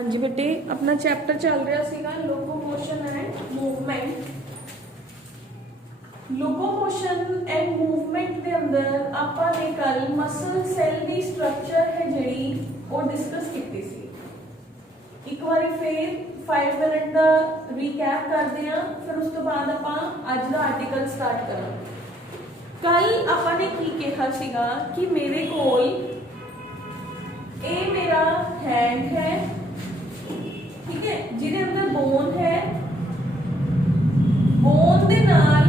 हाँ जी बेटे, अपना चैप्टर चल रहा सीगा locomotion and movement. Locomotion and movement के अंदर ਆਪਾਂ ने कल मसल सैल की स्ट्रक्चर है जिहड़ी वो डिस्कस की सी। एक बार फिर 5 मिनट का रीकैप करते हैं, फिर उस तो बाद ਆਪਾਂ ਅੱਜ ਦਾ आर्टिकल स्टार्ट करांगे। कल ਆਪਾਂ ने की कहा सीगा कि मेरे कोल ये मेरा हैंड है, ठीक है, जिहदे अंदर बोन है, बोन दे नाल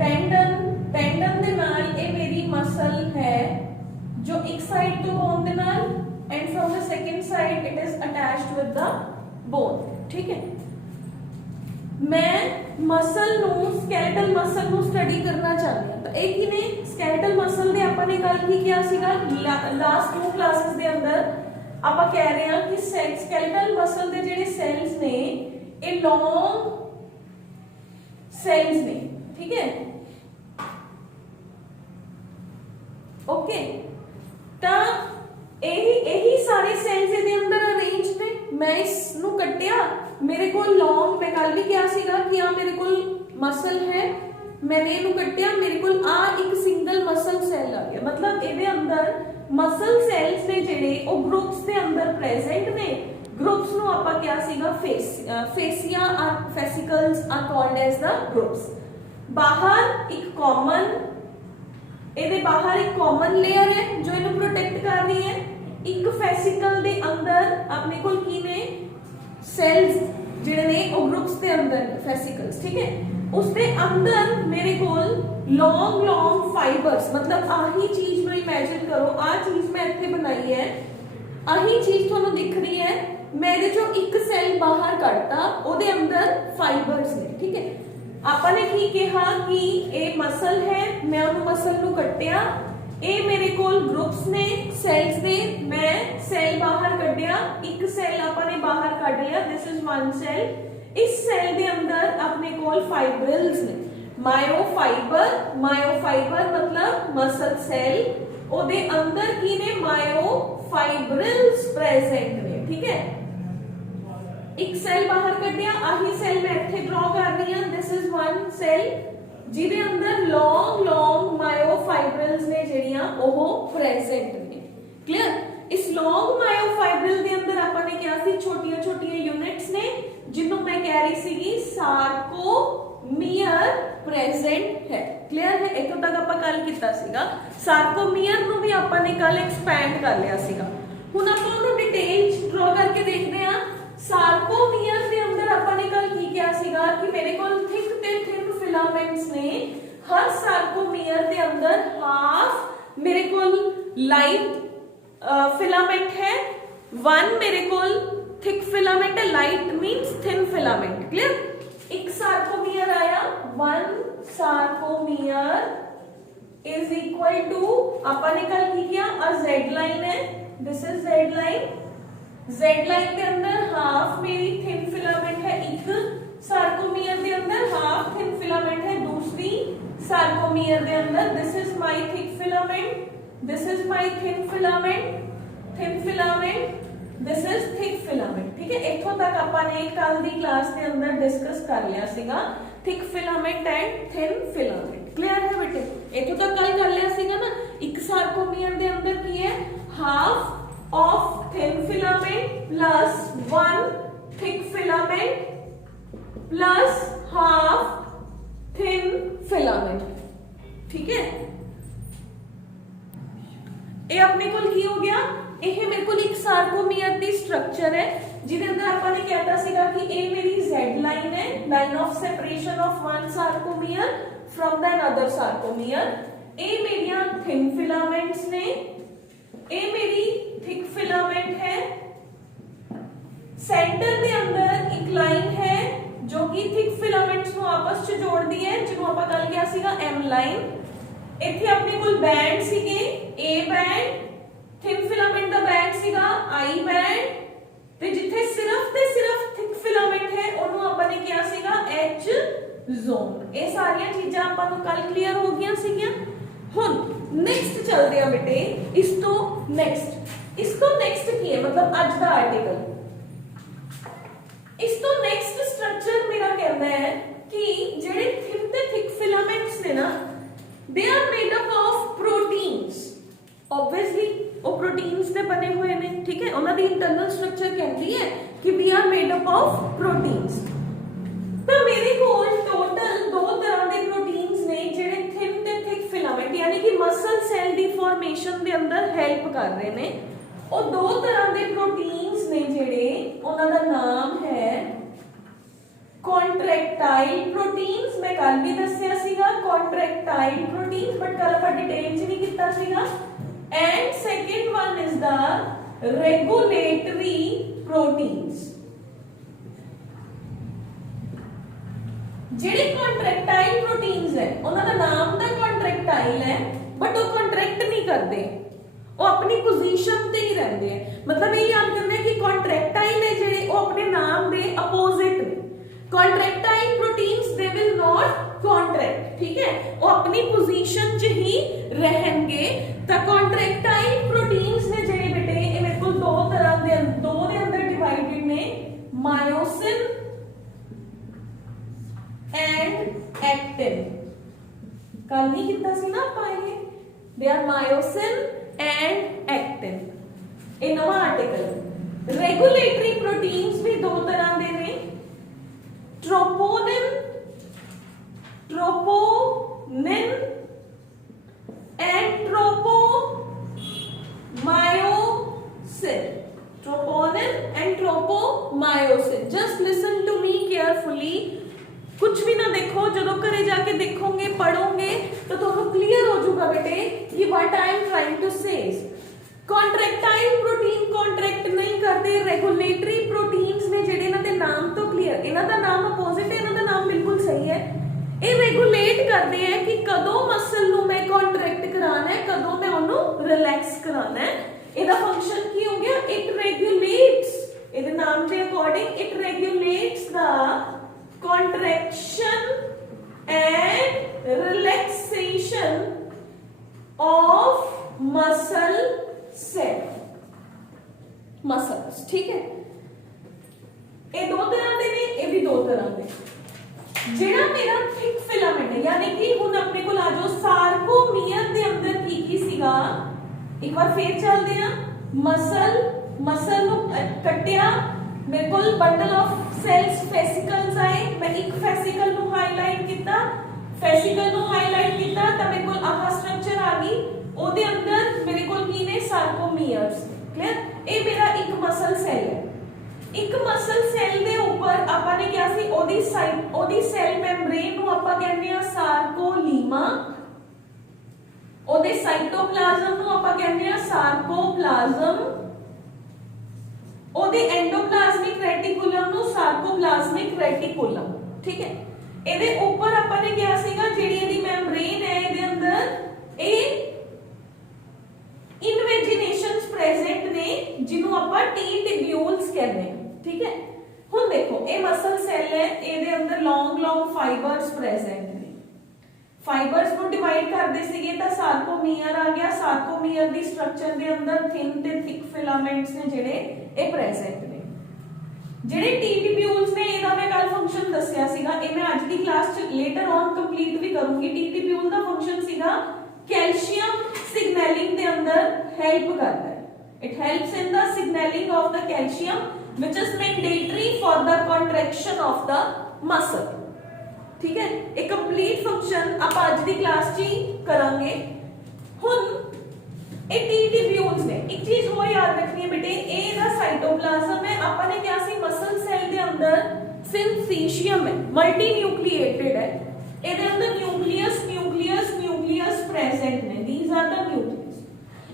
टेंडन, टेंडन दे नाल ये मेरी मसल है जो एक साइड तो बोन दे नाल and from the second side it is attached with the bone, ठीक है। मैं मसल नू स्केलेटल मसल नू स्टडी करना चाहती हूं, तो एक ही ने स्केलेटल मसल दे अपन ने कल की किया सीगा लास्ट 2 क्लासेस दे अंदर ਆਪਾਂ कह रहे हैं कि स्केलेटल मसल ਦੇ ਜਿਹੜੇ ਸੈਲਸ ਨੇ ਇਹ ਲੌਂਗ ਸੈਲਸ ਨੇ, ਠੀਕ ਹੈ। ओके, ਤਾਂ ਇਹੀ ਸਾਰੇ ਸੈਲਸ ਇਹਦੇ ਅੰਦਰ ਅਰੇਂਜ ਨੇ। ਮੈਂ ਇਸ ਨੂੰ ਕੱਟਿਆ, ਮੇਰੇ ਕੋਲ ਲੌਂਗ, ਮੈਂ ਕੱਲ ਵੀ ਕਿਹਾ ਸੀਗਾ ਕਿ ਆ ਮੇਰੇ ਕੋਲ ਮਸਲ ਹੈ, मैंने ਇਹਨੂੰ ਕੱਟਿਆ, ਮੇਰੇ ਕੋਲ ਆ ਇੱਕ ਸਿੰਗਲ ਮਸਲ ਸੈਲ ਆ ਗਿਆ। ਮਤਲਬ ਇਹਦੇ ਅੰਦਰ ਮਸਲ ਸੈਲਸ ਨੇ ਜਿਹੜੇ ਉਹ ਗਰੁੱਪਸ ਦੇ ਅੰਦਰ ਪ੍ਰੈਜ਼ੈਂਟ ਨੇ। ਗਰੁੱਪਸ ਨੂੰ ਆਪਾਂ ਕਿਹਾ ਸੀਗਾ fascia or fascicles are called as the groups. ਬਾਹਰ ਇੱਕ ਕਾਮਨ, ਇਹਦੇ ਬਾਹਰ ਇੱਕ ਕਾਮਨ ਲੇਅਰ ਹੈ ਜੋ ਇਹਨੂੰ ਪ੍ਰੋਟੈਕਟ ਕਰ ਰਹੀ ਹੈ। ਇੱਕ ਫੈਸਿਕਲ ਦੇ ਅੰਦਰ ਆਪਣੇ ਕੋਲ ਕੀ ਨੇ, ਸੈਲਸ ਜਿਹੜੇ ਨੇ ਉਹ ਗਰੁੱਪਸ ਦੇ ਅੰਦਰ ਫੈਸਿਕਲਸ, ਠੀਕ ਹੈ। उसके अंदर मेरे कोल लॉन्ग लॉन्ग फाइबर्स, मतलब आही चीज में इमेजिन करो, आ चीज मैं इत्थे बनाई है, आही चीज ਤੁਹਾਨੂੰ दिख रही है, मैं ਇਹਦੇ ਚੋਂ ਇੱਕ ਸੈੱਲ ਬਾਹਰ ਕੱਢਤਾ, ਉਹਦੇ ਅੰਦਰ ਫਾਈਬਰਸ ਨੇ, ठीक है। ਆਪਾਂ ਨੇ ਕੀ ਕਿਹਾ ਕਿ ਇਹ ਮਸਲ ਹੈ, ਮੈਂ ਉਹਨੂੰ ਮਸਲ ਨੂੰ ਕੱਟਿਆ, ਇਹ ਮੇਰੇ ਕੋਲ ਗਰੁੱਪਸ ਨੇ ਸੈਲਸ ਦੇ, ਮੈਂ ਸੈੱਲ ਬਾਹਰ ਕੱਢਿਆ, ਇੱਕ ਸੈੱਲ ਆਪਾਂ ਨੇ ਬਾਹਰ ਕੱਢ ਲਿਆ, ਦਿਸ ਇਜ਼ ਵਨ ਸੈੱਲ। इस सेल के अंदर अपने कोल फाइब्रिल्स ने, मायोफाइबर, मायोफाइबर मतलब मसल सेल, ओदे अंदर की ने मायोफाइब्रिल्स प्रेजेंट ने, ठीक है। एक सेल बाहर कढ़िया, आही सेल मैं इत्थे ड्रॉ कर रही हूं, दिस इज वन सेल जिदे अंदर लॉन्ग लॉन्ग मायोफाइब्रिल्स ने जेड़ियां ओह प्रेजेंट ने, क्लियर। इस लॉन्ग मायोफाइब्रिल के अंदर अपन ने क्या सी, छोटियां छोटियां यूनिट्स ने जिन्हों मैं कह रही सी सार्कोमियर प्रेजेंट है, क्लियर है। इतों तक ਆਪਾਂ ਕੱਲ ਕੀਤਾ ਸੀਗਾ। ਸਾਰਕੋਮੀਅਰ ਨੂੰ ਵੀ ਆਪਾਂ ਨੇ ਕੱਲ ਐਕਸਪੈਂਡ ਕਰ ਲਿਆ ਸੀਗਾ। ਹੁਣ ਆਪਾਂ ਉਹਨੂੰ ਡਿਟੇਲ ਚ ਡਰਾ ਕਰਕੇ ਦੇਖਦੇ ਹਾਂ। ਸਾਰਕੋਮੀਅਰ ਦੇ ਅੰਦਰ ਆਪਾਂ ਨੇ ਕੱਲ ਕੀ ਕਿਹਾ ਸੀਗਾ ਕਿ ਮੇਰੇ ਕੋਲ ਥਿਕ ਤੇ ਥਿਨ ਫਿਲਾਮੈਂਟਸ ਨੇ। ਹਰ ਸਾਰਕੋਮੀਅਰ ਦੇ ਅੰਦਰ ਹਾਫ ਮੇਰੇ ਕੋਲ ਲਾਈਟ फिलामेंट है, वन मेरे कोल थिक फिलामेंट है, light means thin filament, clear. एक सार्कोमियर आया, one sarcomere is equal to, अपन ने कल की किया, अ जेड लाइन है, this is Z line. Z line के अंदर हाफ मेरी थिन फिलामेंट है, एक सार्कोमियर के अंदर हाफ थिन फिलामेंट है, दूसरी सार्कोमियर के अंदर this is my thick filament, this is my thin filament, thin filament, this is thick filament, ठीक है। इत्थों तक अपन ने कल दी क्लास के अंदर डिस्कस कर लिया सीगा thick filament and thin filament, clear है बेटे। इत्थों तक कल कर लिया सीगा ना। एक सार्कोमियर दे अंदर की है half of thin filament plus one thick filament plus half thin filament, ठीक है। ਇਹ ਆਪਣੇ ਕੋਲ ਕੀ ਹੋ ਗਿਆ, ਇਹ ਮੇਰੇ ਕੋਲ ਇੱਕ ਸਾਰਕੋਮੀਅਰ ਦੀ ਸਟਰਕਚਰ ਹੈ ਜਿਹਦੇ ਅੰਦਰ ਆਪਾਂ ਨੇ ਕਹਿਤਾ ਸੀਗਾ ਕਿ ਇਹ ਮੇਰੀ Z ਲਾਈਨ ਹੈ, line of separation of one sarcomere from the another sarcomere. ਇਹ ਮੇਰੀਆਂ ਥਿਨ ਫਿਲਾਮੈਂਟਸ ਨੇ, ਇਹ ਮੇਰੀ ਥਿਕ ਫਿਲਾਮੈਂਟ ਹੈ। ਸੈਂਟਰ ਦੇ ਅੰਦਰ ਇੱਕ ਲਾਈਨ ਹੈ ਜੋ ਕਿ ਥਿਕ ਫਿਲਾਮੈਂਟਸ ਨੂੰ ਆਪਸ ਚ ਜੋੜਦੀ ਹੈ, ਜਿਹਨੂੰ ਆਪਾਂ ਕੱਲ ਕਿਹਾ ਸੀਗਾ M ਲਾਈਨ। ਇੱਥੇ ਆਪਣੇ ਕੋਲ ਬੈਂਡ ਸੀਗੇ, A band, thin filament the band ਸੀਗਾ I ਬੈਂਡ, ਤੇ ਜਿੱਥੇ ਸਿਰਫ ਤੇ ਸਿਰਫ ਥਿਕ ਫਿਲਾਮੈਂਟ ਹੈ ਉਹਨੂੰ ਆਪਾਂ ਨੇ ਕਿਹਾ ਸੀਗਾ H ਜ਼ੋਨ। ਇਹ ਸਾਰੀਆਂ ਚੀਜ਼ਾਂ ਆਪਾਂ ਨੂੰ ਕੱਲ ਕਲੀਅਰ ਹੋ ਗਈਆਂ ਸੀਗੀਆਂ। ਹੁਣ ਨੈਕਸਟ ਚੱਲਦੇ ਆ ਬੇਟੇ, ਇਸ ਤੋਂ ਨੈਕਸਟ ਕੀ ਹੈ, मतलब ਅੱਜ ਦਾ ਆਰਟੀਕਲ ਇਸ ਤੋਂ ਨੈਕਸਟ ਸਟਰਕਚਰ ਮੇਰਾ ਕਹਿੰਦਾ ਹੈ ਕਿ ਜਿਹੜੇ ਥਿਨ ਤੇ ਥਿਕ ਫਿਲਾਮੈਂਟਸ ਨੇ ਨਾ they are made up of proteins. Obviously ਉਹ ਪ੍ਰੋਟੀਨਸ ਦੇ ਬਣੇ ਹੋਏ ਨੇ, ਠੀਕ ਹੈ। ਉਹਨਾਂ ਦੀ ਇੰਟਰਨਲ ਸਟਰਕਚਰ ਕਹਿੰਦੀ ਹੈ ਕਿ we are made up of proteins. ਤਾਂ ਮੇਰੇ ਕੋਲ ਟੋਟਲ ਦੋ ਤਰ੍ਹਾਂ ਦੇ ਪ੍ਰੋਟੀਨਸ ਨੇ ਜਿਹੜੇ ਥਿਨ ਤੇ ਥਿਕ ਫਿਲਾਮੈਂਟ ਯਾਨੀ ਕਿ ਮਸਲ ਸੈਲ ਦੀ ਫਾਰਮੇਸ਼ਨ ਦੇ ਅੰਦਰ ਹੈਲਪ ਕਰ ਰਹੇ ਨੇ। ਉਹ ਦੋ ਤਰ੍ਹਾਂ ਦੇ ਪ੍ਰੋਟੀਨਸ ਨੇ ਜਿਹੜੇ ਉਹਨਾਂ ਦਾ ਨਾਮ ਹੈ ਕੰਟਰੈਕਟਾਈਲ ਪ੍ਰੋਟੀਨਸ। ਮੈਂ ਕੱਲ ਵੀ ਦੱਸਿਆ ਸੀਗਾ ਕੰਟਰੈਕਟਾਈਲ ਪ੍ਰੋਟੀਨਸ, ਬਟ ਕੱਲ ਆਪਾਂ ਡਿਟੇਲ ਚ ਨਹੀਂ ਕੀਤਾ ਸੀਗਾ। And second one is the regulatory proteins. ਜਿਹੜੇ ਕੰਟਰੈਕਟਾਈਲ ਪ੍ਰੋਟੀਨਸ ਹੈ ਉਹਨਾਂ ਦਾ ਨਾਮ ਤਾਂ ਕੰਟਰੈਕਟਾਈਲ ਹੈ, ਬਟ ਉਹ ਕੰਟਰੈਕਟ ਨਹੀਂ ਕਰਦੇ, ਉਹ ਆਪਣੀ ਪੋਜੀਸ਼ਨ ਤੇ ਹੀ ਰਹਿੰਦੇ ਆ। ਮਤਲਬ ਇਹ ਯਾਦ ਕਰਨਾ ਕਿ ਕੰਟਰੈਕਟਾਈਲ ਹੈ ਜਿਹੜੇ ਉਹ ਆਪਣੇ ਨਾਮ ਦੇ ਆਪੋਜ਼ਿਟ ਨੇ। Contractile proteins they will not contract, ਠੀਕ ਹੈ, ਉਹ ਆਪਣੀ ਪੋਜੀਸ਼ਨ 'ਚ ਹੀ ਰਹਿਣਗੇ। ਤਾਂ ਕੰਟਰੈਕਟਾਈਲ ਪ੍ਰੋਟੀਨਸ ਨੇ ਜਿਹੜੇ ਬੇਟੇ ਇਹ ਮੇਰੇ ਕੋਲ ਦੋ ਤਰ੍ਹਾਂ ਦੇ ਅੰਦਰ ਡਿਵਾਈਡਡ ਨੇ, ਮਾਇਓਸਿਨ ਐਂਡ ਐਕਟਿਨ। ਕੱਲ ਨਹੀਂ ਕੀਤਾ ਸੀ ਨਾ ਆਪਾਂ ਇਹ, ਦੇ ਆਰ ਮਾਇਓਸਿਨ ਐਂਡ ਐਕਟਿਨ। ਇਹ ਨਵਾਂ ਆਰਟੀਕਲ। ਰੈਗੂਲੇਟਰੀ ਪ੍ਰੋਟੀਨਸ ਵੀ ਦੋ ਤਰ੍ਹਾਂ ਦੇ ਨੇ, troponin and tropomyosin। troponin and tropomyosin। just listen to me carefully। कुछ भी ना देखो, जब घरे जाके देखोगे पढ़ोगे तो तुहानू क्लियर हो जाऊगा बेटे कि what I am trying to say। Contractile protein contract नहीं करते, रेगुलेटरी प्रोटीन्स ने जेडे इन्हां दे नाम तो क्लियर, इन्हां दा नाम अपोजिट है, इन्हां दा नाम बिल्कुल सही है। ये रेगुलेट करते हैं कि कदों मसल नू मैं कॉन्ट्रैक्ट कराना है, कदों मैं उन्नू रिलैक्स कराना है। इहदा फंक्शन की हो गया, इट रेगुलेट्स, इहदे नाम दे according it regulates the contraction and relaxation of muscle cell muscles। ठीक है, ये दो तरह के ने, ये भी दो तरह के। जेड़ा मेरा थिक फिलामेंट है यानी कि हुण अपने को आ जाओ सार्कोमियर दे अंदर की सीगा। एक बार फिर चलते हैं, मसल नु कटिया, मेरे को बंडल ऑफ सेल्स फेसिकल्स आए, मैं एक फेसिकल नु हाईलाइट किया, फेसिकल नु हाईलाइट किया तो मेरे को आह स्ट्रक्चर आ गई, ओदे अंदर मेरे को की ने सार्कोमियर्स। क्लियर, ये मेरा एक मसल सेल है। एक मसल सेल दे ऊपर ਆਪਾਂ ਨੇ ਕਿਹਾ ਸੀ ਉਹਦੀ ਸੈਲ ਮੈਂਬਰੇਨ ਨੂੰ ਆਪਾਂ ਕਹਿੰਦੇ ਆ ਸਾਰਕੋਲੀਮਾ, ਉਹਦੇ ਸਾਈਟੋਪਲਾਜ਼ਮ ਨੂੰ ਆਪਾਂ ਕਹਿੰਦੇ ਆ ਸਾਰਕੋਪਲਾਜ਼ਮ, ਉਹਦੇ एंडोप्लाज्मिक रेटिकुलम ਨੂੰ सार्कोप्लाज्मिक रेटिकुलम। ठीक है, ਇਹਦੇ ਉੱਪਰ ਆਪਾਂ ਨੇ ਕਿਹਾ ਸੀਗਾ ਜਿਹੜੀ ਇਹਦੀ ਮੈਂਬਰੇਨ ਹੈ ਇਹਦੇ ਅੰਦਰ ਇਹ ਇਨਵੇਜੀਨੇਸ਼ਨਸ प्रेजेंट ਨੇ ਜਿਹਨੂੰ ਆਪਾਂ टी ट्यूब्यूल्स ਕਹਿੰਦੇ ਹਾਂ। ठीक है, ਹੁਣ देखो ਇਹ ਮਸਲ ਸੈਲ ਹੈ, ਇਹਦੇ ਅੰਦਰ ਲੌਂਗ ਫਾਈਬਰਸ प्रेजेंट ਨੇ। फाइबर्स ਨੂੰ ਡਿਵਾਈਡ ਕਰਦੇ ਸੀਗੇ ਤਾਂ ਸਾਰਕੋਮੀਅਰ ਆ ਗਿਆ। ਸਾਰਕੋਮੀਅਰ ਦੀ ਸਟਰਕਚਰ ਦੇ ਅੰਦਰ ਥਿਨ ਤੇ ਥਿਕ ਫਿਲਾਮੈਂਟਸ ਨੇ ਜਿਹੜੇ ਇਹ ਪ੍ਰੈਜ਼ੈਂਟ ਨੇ। ਜਿਹੜੇ ਟੀ ਟਿਬਿਊਲਸ ਨੇ ਇਹਦਾ ਮੈਂ ਕੱਲ ਫੰਕਸ਼ਨ ਦੱਸਿਆ ਸੀਗਾ, ਇਹ ਮੈਂ ਅੱਜ ਦੀ ਕਲਾਸ ਚ ਲੇਟਰ ਔਨ ਕੰਪਲੀਟ ਵੀ ਕਰੂੰਗੀ। ਟੀ ਟਿਬਿਊਲ ਦਾ ਫੰਕਸ਼ਨ ਸੀਗਾ ਕੈਲਸ਼ੀਅਮ ਸਿਗਨਲਿੰਗ ਦੇ ਅੰਦਰ ਹੈਲਪ ਕਰਦਾ ਹੈ। It helps in the signalling of the calcium which is mandatory for the contraction of the muscle। ठीक है, एक कंप्लीट फंक्शन आप आज दी क्लास ची करांगे। हुन ए टी ट्यूब्यूल्स ने एक चीज हो याद रखनी है बेटे, ए दा साइटोप्लाज्म है, आपा ने क्या सी मसल सेल दे अंदर सिंथेशियम है, मल्टी न्यूक्लिएटेड है, ਇਹਦੇ ਅੰਦਰ न्यूक्लियस प्रेजेंट ने, these are the nucleus।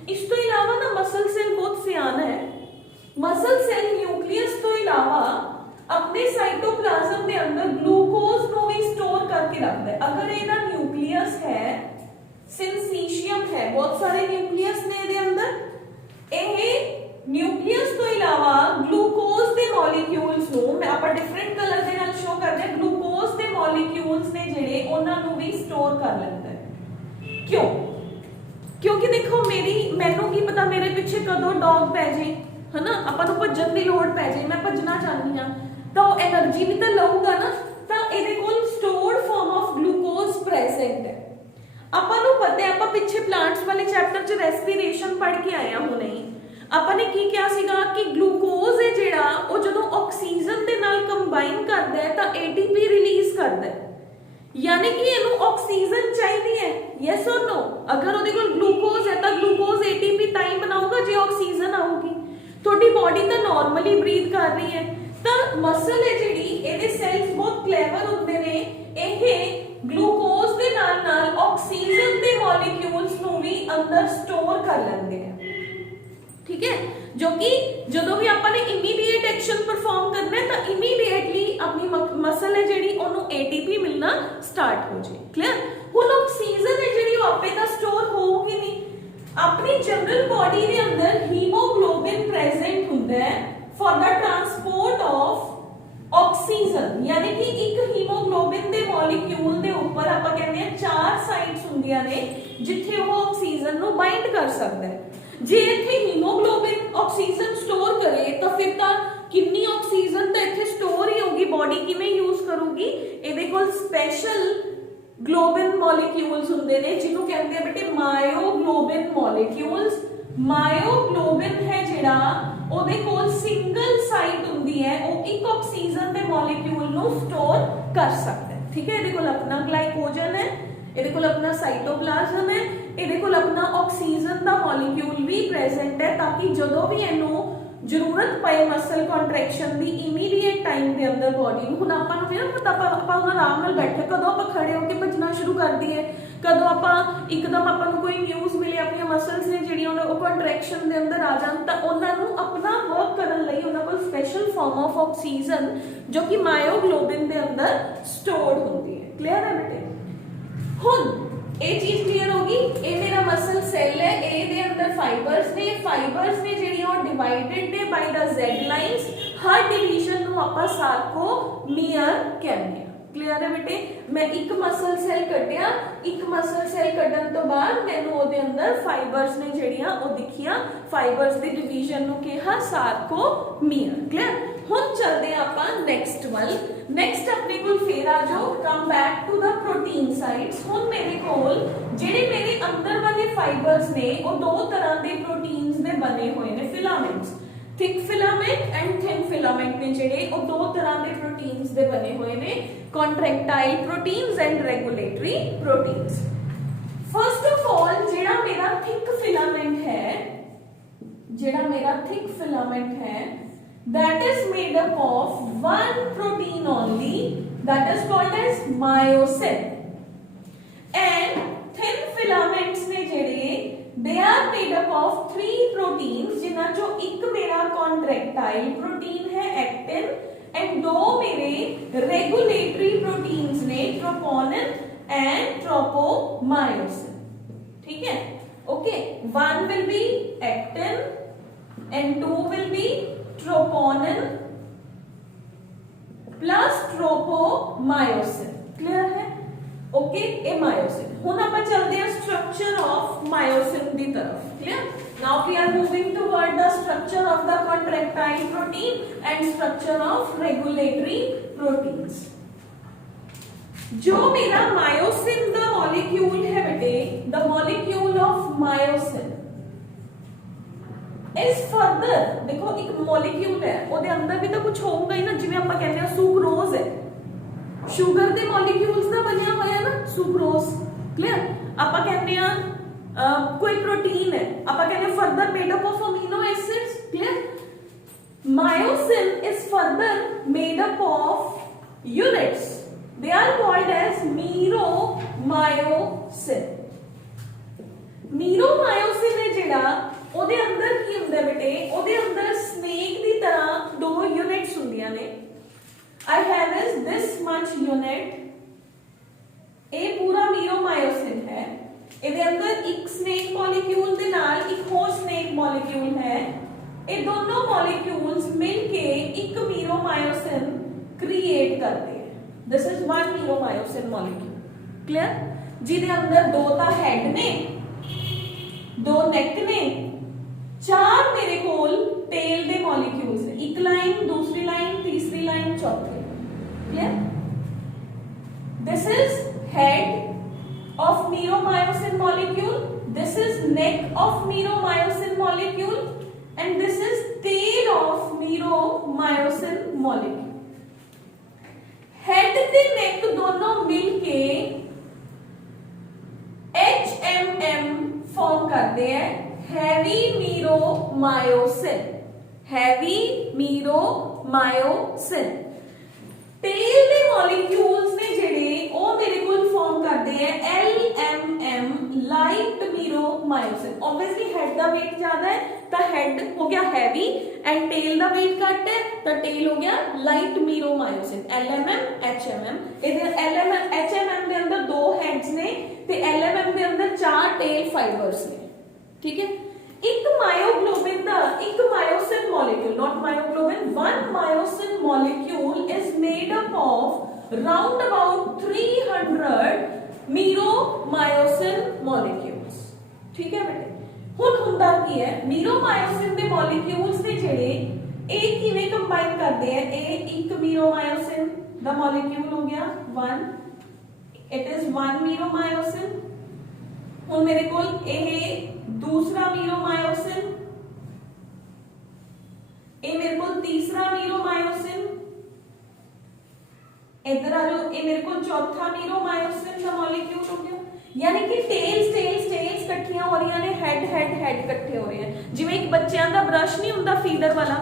ਇਸ ਤੋਂ ਇਲਾਵਾ ਨਾ ਮਸਲ ਸੈਲ ਬਹੁਤ ਸਿਆਣਾ ਹੈ। मसल सेल न्यूक्लियस तो इलावा अपने साइटोप्लाज्म के अंदर ग्लूकोज को भी स्टोर करके रखता है। अगर ਇਹਦਾ न्यूक्लियस है, सिंथेशियम है, बहुत सारे न्यूक्लियस ने ਇਹਦੇ अंदर, ਇਹ न्यूक्लियस तो इलावा ग्लूकोज ਦੇ ਮੋਲੀਕਿਊਲਸ ਨੂੰ ਮੈਂ ਆਪਾਂ ਡਿਫਰੈਂਟ ਕਲਰ ਦੇ ਨਾਲ ਸ਼ੋ ਕਰਦੇ ਹਾਂ। ग्लूकोज ਦੇ ਮੋਲੀਕਿਊਲਸ ਨੇ ਜਿਹੜੇ ਉਹਨਾਂ ਨੂੰ ਵੀ ਸਟੋਰ ਕਰ ਲੈਂਦਾ ਹੈ। क्यों? क्योंकि देखो ਮੈਨੂੰ ਕੀ ਪਤਾ ਮੇਰੇ ਪਿੱਛੇ ਕਦੋਂ ਡੌਗ ਪੈ ਜੇ, है ना, ਆਪਾਂ ਨੂੰ ਭੱਜਣ ਦੀ ਲੋੜ ਪੈ ਜਾਏ, ਮੈਂ ਭੱਜਣਾ ਚਾਹਨੀ ਆ ਤਾਂ ਉਹ એનર્ਜੀ ਵੀ ਤਾਂ ਲਊਗਾ ਨਾ, ਤਾਂ ਇਹਦੇ ਕੋਲ stored farm of glucose present ਹੈ। ਆਪਾਂ ਨੂੰ ਪਤਾ ਹੈ, ਆਪਾਂ ਪਿੱਛੇ ਪਲਾਂਟਸ ਵਾਲੇ ਚੈਪਟਰ 'ਚ ਰੈਸਪੀਰੇਸ਼ਨ ਪੜ੍ਹ ਕੇ ਆਏ ਹਾਂ ਹੁਣੇ ਹੀ। ਆਪਾਂ ਨੇ ਕੀ ਕਿਹਾ ਸੀਗਾ ਕਿ ਗਲੂਕੋਜ਼ ਹੈ ਜਿਹੜਾ ਉਹ ਜਦੋਂ ਆਕਸੀਜਨ ਦੇ ਨਾਲ ਕੰਬਾਈਨ ਕਰਦਾ ਹੈ ਤਾਂ ATP ਰਿਲੀਜ਼ ਕਰਦਾ ਹੈ, यानी कि ਇਹਨੂੰ ਆਕਸੀਜਨ ਚਾਹੀਦੀ ਹੈ। Yes or no? ਅਗਰ ਉਹਦੇ ਕੋਲ ਗਲੂਕੋਜ਼ ਹੈ ਤਾਂ ਗਲੂਕੋਜ਼ ATP ਤਾਂ ਹੀ ਬਣਾਊਗਾ ਜੇ ਆਕਸੀਜਨ ਆਊਗੀ। ਤੁਹਾਡੀ ਬਾਡੀ ਤਾਂ ਨਾਰਮਲੀ ਬਰੀਥ ਕਰ ਰਹੀ ਹੈ, ਤਾਂ ਮਸਲ ਹੈ ਜਿਹੜੀ, ਇਹਦੇ ਸੈਲਸ ਬਹੁਤ ਕਲੇਵਰ ਹੁੰਦੇ ਨੇ, ਇਹ ਗਲੂਕੋਜ਼ ਦੇ ਨਾਲ ਨਾਲ ਆਕਸੀਜਨ ਦੇ ਮੋਲੀਕਿਊਲਸ ਨੂੰ ਵੀ ਅੰਦਰ ਸਟੋਰ ਕਰ ਲੈਂਦੇ ਆ। ठीक है, जो कि ਜਦੋਂ ਵੀ ਆਪਾਂ ਨੇ ਇਮੀਡੀਏਟ ਐਕਸ਼ਨ ਪਰਫਾਰਮ ਕਰਨਾ ਹੈ ਤਾਂ ਇਮੀਡੀਏਟਲੀ ਆਪਣੀ ਮਸਲ ਹੈ ਜਿਹੜੀ ਉਹਨੂੰ ATP ਮਿਲਣਾ ਸਟਾਰਟ ਹੋ ਜੇ। ਕਲੀਅਰ? ਹੁਣ ਆਕਸੀਜਨ ਹੈ ਜਿਹੜੀ ਉਹ ਆਪੇ ਤਾਂ ਸਟੋਰ ਹੋਊਗੀ ਨਹੀਂ। ਆਪਣੀ ਜਨਰਲ ਬਾਡੀ ਦੇ ਅੰਦਰ ਹੀਮੋਗਲੋਬਿਨ ਪ੍ਰੈਜ਼ੈਂਟ ਹੁੰਦਾ ਹੈ for the transport of oxygen, ਯਾਨੀ ਕਿ ਇੱਕ ਹੀਮੋਗਲੋਬਿਨ ਦੇ ਮੋਲੀਕਿਊਲ ਦੇ ਉੱਪਰ ਆਪਾਂ ਕਹਿੰਦੇ ਆ 4 ਸਾਈਟਸ ਹੁੰਦੀਆਂ ਨੇ ਜਿੱਥੇ ਉਹ ਆਕਸੀਜਨ ਨੂੰ ਬਾਈਂਡ ਕਰ ਸਕਦਾ ਹੈ। ਜੇ ਇੱਥੇ ਹੀਮੋਗਲੋਬਿਨ ਆਕਸੀਜਨ ਸਟੋਰ ਕਰੇ ਤਾਂ ਫਿਰ ਤਾਂ ਕਿੰਨੀ ਆਕਸੀਜਨ ਤਾਂ ਇੱਥੇ ਸਟੋਰ ਹੀ ਹੋਗੀ। ਬਾਡੀ ਕਿਵੇਂ ਯੂਜ਼ ਕਰੂਗੀ? ਇਹਦੇ ਕੋਲ ਸਪੈਸ਼ਲ ਗਲੋਬਿਨ ਮੋਲੀਕਿਊਲਸ ਹੁੰਦੇ ਨੇ ਜਿਹਨੂੰ ਕਹਿੰਦੇ ਆ ਬੇਟੇ ਮਾਇਓਗਲੋਬਿਨ ਮੋਲੀਕਿਊਲਸ। ਮਾਇਓਗਲੋਬਿਨ ਹੈ ਜਿਹੜਾ ਉਹਦੇ ਕੋਲ ਸਿੰਗਲ ਸਾਈਟ ਹੁੰਦੀ ਹੈ, ਉਹ ਇੱਕ ਆਕਸੀਜਨ ਦੇ ਮੋਲੀਕਿਊਲ ਨੂੰ ਸਟੋਰ ਕਰ ਸਕਦਾ ਹੈ। ਠੀਕ ਹੈ, ਇਹਦੇ ਕੋਲ ਆਪਣਾ ਗਲਾਈਕੋਜਨ ਹੈ, ਇਹਦੇ ਕੋਲ ਆਪਣਾ ਸਾਈਟੋਪਲਾਜ਼ਮ ਹੈ, ਇਹਦੇ ਕੋਲ ਆਪਣਾ ਆਕਸੀਜਨ ਦਾ ਮੋਲੀਕਿਊਲ ਵੀ ਪ੍ਰੈਜ਼ੈਂਟ ਹੈ ਤਾਂ ਕਿ ਜਦੋਂ ਵੀ ਇਹਨੂੰ ਜ਼ਰੂਰਤ ਪਏ ਮਸਲ ਕੰਟਰੈਕਸ਼ਨ ਦੀ ਇਮੀਡੀਏਟ ਟਾਈਮ ਦੇ ਅੰਦਰ ਬਾਡੀ ਨੂੰ, ਹੁਣ ਆਪਾਂ ਨੂੰ ਵੀ ਨਾ ਪਤਾ ਆਪਾਂ ਉਹਨਾਂ ਆਰਾਮ ਨਾਲ ਬੈਠੇ, ਕਦੋਂ ਆਪਾਂ ਖੜੇ ਹੋ ਕੇ ਭੱਜਣਾ ਸ਼ੁਰੂ ਕਰ ਦਈਏ, ਕਦੋਂ ਆਪਾਂ ਇੱਕਦਮ ਆਪਾਂ ਨੂੰ ਕੋਈ ਨਿਊਜ਼ ਮਿਲੇ ਆਪਣੀਆਂ ਮਸਲਸ ਨੇ ਜਿਹੜੀਆਂ ਉਹ ਕੰਟਰੈਕਸ਼ਨ ਦੇ ਅੰਦਰ ਆ ਜਾਣ, ਤਾਂ ਉਹਨਾਂ ਨੂੰ ਆਪਣਾ ਵਰਕ ਕਰਨ ਲਈ ਉਹਨਾਂ ਕੋਲ ਸਪੈਸ਼ਲ ਫਾਰਮ ਆਫ ਆਕਸੀਜਨ ਜੋ ਕਿ ਮਾਇਓਗਲੋਬਿਨ ਦੇ ਅੰਦਰ ਸਟੋਰਡ ਹੁੰਦੀ ਹੈ। ਕਲੀਅਰ ਹੈ ਬੇਟੇ? ਹੁਣ ਇਹ ਚੀਜ਼ ਕਲੀਅਰ ਹੋਗੀ। ਇਹ ਮੇਰਾ ਮਸਲ ਸੈੱਲ ਹੈ, ਇਹਦੇ ਅੰਦਰ ਫਾਈਬਰਸ ਨੇ ਜਿਹੜੀਆਂ ਉਹ ਡਿਵਾਈਡਡ ਨੇ ਬਾਈ ਦਾ Z ਲਾਈਨਸ। ਹਰ ਡਿਵੀਜ਼ਨ ਨੂੰ ਆਪਾਂ ਸਾਰਕੋਮੀਅਰ ਕਹਿੰਦੇ ਆ। ਕਲੀਅਰ ਹੈ ਬੇਟੇ? ਮੈਂ ਇੱਕ ਮਸਲ ਸੈੱਲ ਕੱਢਿਆ, ਇੱਕ ਮਸਲ ਸੈੱਲ ਕੱਢਣ ਤੋਂ ਬਾਅਦ ਮੈਨੂੰ ਉਹਦੇ ਅੰਦਰ ਫਾਈਬਰਸ ਨੇ ਜਿਹੜੀਆਂ ਉਹ ਦਿਖੀਆਂ, ਫਾਈਬਰਸ ਦੀ ਡਿਵੀਜ਼ਨ ਨੂੰ ਕਿਹਾ ਸਾਰਕੋਮੀਅਰ। ਕਲੀਅਰ? ਹੁਣ ਚੱਲਦੇ ਆ ਆਪਾਂ ਨੈਕਸਟ ਵੱਲ। ਨੈਕਸਟ ਆਪਣੇ ਕੋਲ ਫੇਰ ਆ ਜਾਓ, come back to the protein sites. ਹੁਣ ਮੇਰੇ ਕੋਲ ਜਿਹੜੇ ਮੇਰੇ ਅੰਦਰ ਵਾਲੇ ਫਾਈਬਰਸ ਨੇ ਉਹ ਦੋ ਤਰ੍ਹਾਂ ਦੇ ਪ੍ਰੋਟੀਨਸ ਦੇ ਬਣੇ ਹੋਏ ਨੇ, filaments. Thick filament and thin filament ਨੇ ਜਿਹੜੇ ਉਹ ਦੋ ਤਰ੍ਹਾਂ ਦੇ ਪ੍ਰੋਟੀਨਸ ਦੇ ਬਣੇ ਹੋਏ ਨੇ, contractile proteins and regulatory proteins. First of all ਜਿਹੜਾ ਮੇਰਾ ਥਿਕ ਫਿਲਾਮੈਂਟ ਹੈ that is made up of one protein only, that is called as myosin, and thin filaments ne jehde they are made up of 3 proteins जिन्हां जो एक मेरा contractile protein है actin and दो मेरे regulatory proteins ने troponin and tropomyosin। ठीक है? okay, one will be actin and two will be troponin plus tropomyosin। Clear है? ओके, ये मायोसिन। ਹੁਣ ਆਪਾਂ ਚੱਲਦੇ ਹਾਂ ਸਟਰਕਚਰ ਆਫ ਮਾयोसिन ਦੀ ਤਰਫ। Clear? Now we are moving toward the structure of the contractile protein and structure of regulatory proteins। जो मेरा myosin ਦਾ molecule है बेटे, the molecule of myosin इस फर्दर, देखो एक मॉलिक्यूल है ਉਹਦੇ ਅੰਦਰ ਵੀ ਤਾਂ ਕੁਝ ਹੋਊਗਾ ਹੀ ਨਾ, ਜਿਵੇਂ ਆਪਾਂ ਕਹਿੰਦੇ ਆ ਸੁਕਰੋਜ਼ ਹੈ, ਸ਼ੂਗਰ ਦੇ ਮੋਲੀਕਿਊਲਸ ਦਾ ਬਣਿਆ ਹੋਇਆ ਨਾ ਸੁਕਰੋਜ਼। ਕਲੀਅਰ? ਆਪਾਂ ਕਹਿੰਦੇ ਆ ਕੋਈ ਪ੍ਰੋਟੀਨ ਹੈ, ਆਪਾਂ ਕਹਿੰਦੇ further made up of amino acids. Clear? Myosin is further made up of units, they are called as meromyosin. Meromyosin है ਜਿਹੜਾ ਉਹਦੇ ਅੰਦਰ ਕੀ ਹੁੰਦਾ ਬੇਟੇ, ਉਹਦੇ ਅੰਦਰ ਸਨੇਕ ਦੀ ਤਰ੍ਹਾਂ ਦੋ ਯੂਨਿਟਸ ਹੁੰਦੀਆਂ ਨੇ। I have is this much unit, ਇਹ ਪੂਰਾ मीरोमायोसिन है। ਇਹਦੇ ਅੰਦਰ ਇੱਕ ਸਨੇਕ ਮੋਲੀਕਿਊਲ ਦੇ ਨਾਲ ਇੱਕ ਹੋਰ ਸਨੇਕ ਮੋਲੀਕਿਊਲ ਹੈ। ਇਹ ਦੋਨੋਂ ਮੋਲੀਕਿਊਲਸ ਮਿਲ ਕੇ ਇੱਕ मीरोमायोसिन ਕ੍ਰੀਏਟ ਕਰਦੇ ਹੈ। This is one meromyosin molecule। Clear? ਜਿਹਦੇ ਅੰਦਰ ਦੋ ਤਾਂ ਹੈਡ ਨੇ, ਦੋ ਨੈਕ ਨੇ, चार मेरे कोल टेल दे मॉलिक्यूल्स हैं, एक लाइन, दूसरी लाइन, तीसरी लाइन, चौथी। this is neck of meromyosin molecule and this is tail of meromyosin molecule. Head ते नेक दोनों मिलके HMM फॉर्म करते हैं heavy meromyosin, heavy meromyosin. Tail दे मॉलिक्यूल्स ने जेडे ओ मेरे को फॉर्म करते हैं LMM light meromyosin. Obviously head दा वेट ज्यादा है तो हेड हो गया हैवी एंड टेल दा वेट घट है तो टेल हो गया लाइट मीरोमायोसिन। LMM HMM इधर LMM HMM दे अंदर दो हेड्स ने ते LMM दे अंदर चार टेल फाइबर्स ने। ठीक है, एक मायोग्लोबिन दा एक myosin molecule, not myoglobin, one myosin molecule is made up of round about 300 meromyosin molecules. ठीक है बेटे, हुन हुंदा की है मीरोमायोसिन दे मॉलिक्यूल्स ने जेड़े एक किवें कंबाइन करदे हैं, एक मीरोमायोसिन दा मॉलिक्यूल हो गया one, it is one meromyosin. हुन मेरे कोल ये दूसरा मीरोमायोसिन, ये मेरे को तीसरा मीरोमायोसिन, इधर आ जाओ, ये मेरे को चौथा मीरोमायोसिन का मॉलिक्यूल हो गया। यानी कि टेल्स टेल्स टेल्स इकट्ठियां हो रही ने, हेड हेड हेड इकट्ठे हो रहे हैं। जिवें एक बच्चों का ब्रश नहीं हुंदा फीडर वाला,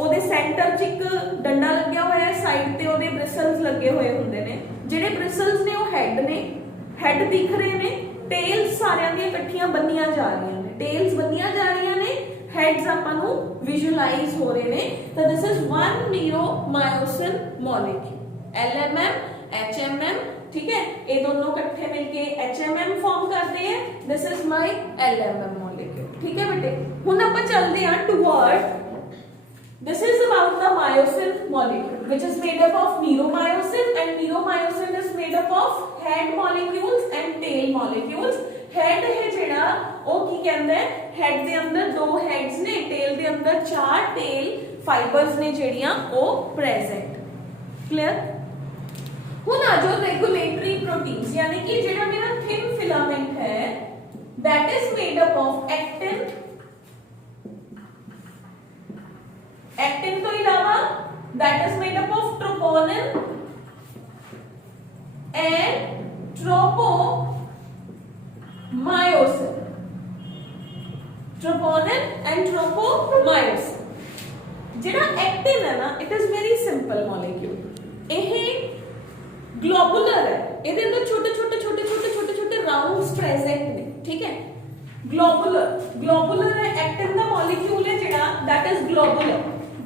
ਉਹਦੇ ਸੈਂਟਰ 'ਚ ਇੱਕ ਡੰਡਾ ਲੱਗਿਆ ਹੋਇਆ ਹੈ, ਸਾਈਡ ਤੇ ਉਹਦੇ ਬ੍ਰਿਸਲਸ ਲੱਗੇ ਹੋਏ ਹੁੰਦੇ ਨੇ। ਜਿਹੜੇ ਬ੍ਰਿਸਲਸ ਨੇ ਉਹ ਹੈਡ ਨੇ, ਹੈਡ ਦਿਖ ਰਹੇ ਨੇ, ਟੇਲਸ ਸਾਰਿਆਂ ਦੀਆਂ ਇਕੱਠੀਆਂ ਬੰਨੀਆਂ ਜਾ ਰਹੀਆਂ ਨੇ, ਟੇਲਸ ਬੰਨੀਆਂ ਜਾ ਰਹੀਆਂ ਨੇ, ਹੈਡਸ ਆਪਾਂ ਨੂੰ ਵਿਜ਼ੂਅਲਾਈਜ਼ ਹੋ ਰਹੇ ਨੇ। ਤਾਂ this is one meromyosin molecule LMM HMM। ठीक है, ये दोनों इकट्ठे मिलके HMM फॉर्म करते हैं। This is my LMM molecule. ठीक है बेटे, हुन ਆਪਾਂ ਚੱਲਦੇ ਹਾਂ toward, this is about the myosin molecule which is made up of meromyosin and meromyosin is made up of head molecules and tail molecules। head है जेड़ा ओ की कहंदा है, head दे अंदर दो heads ने, tail दे अंदर चार tail fibers ने जेड़ियां ओ present। clear? हुन आ जाओ रेगुलेटरी प्रोटीन्स, यानी कि जेड़ा मेरा thin filament है that is made up of actin, actin तो इलावा that is made up of troponin and tropomyosin, troponin and tropomyosin। जेड़ा एक्टिन है ना, it is very simple molecule, ये ग्लोबुलर है, ਇਹਦੇ ਅੰਦਰ छोटे छोटे छोटे छोटे छोटे छोटे राउंड्स प्रेजेंट ने। ठीक है, ग्लोबुलर ग्लोबुलर है, एक्टिन का मॉलिक्यूल है जेड़ा that is globular.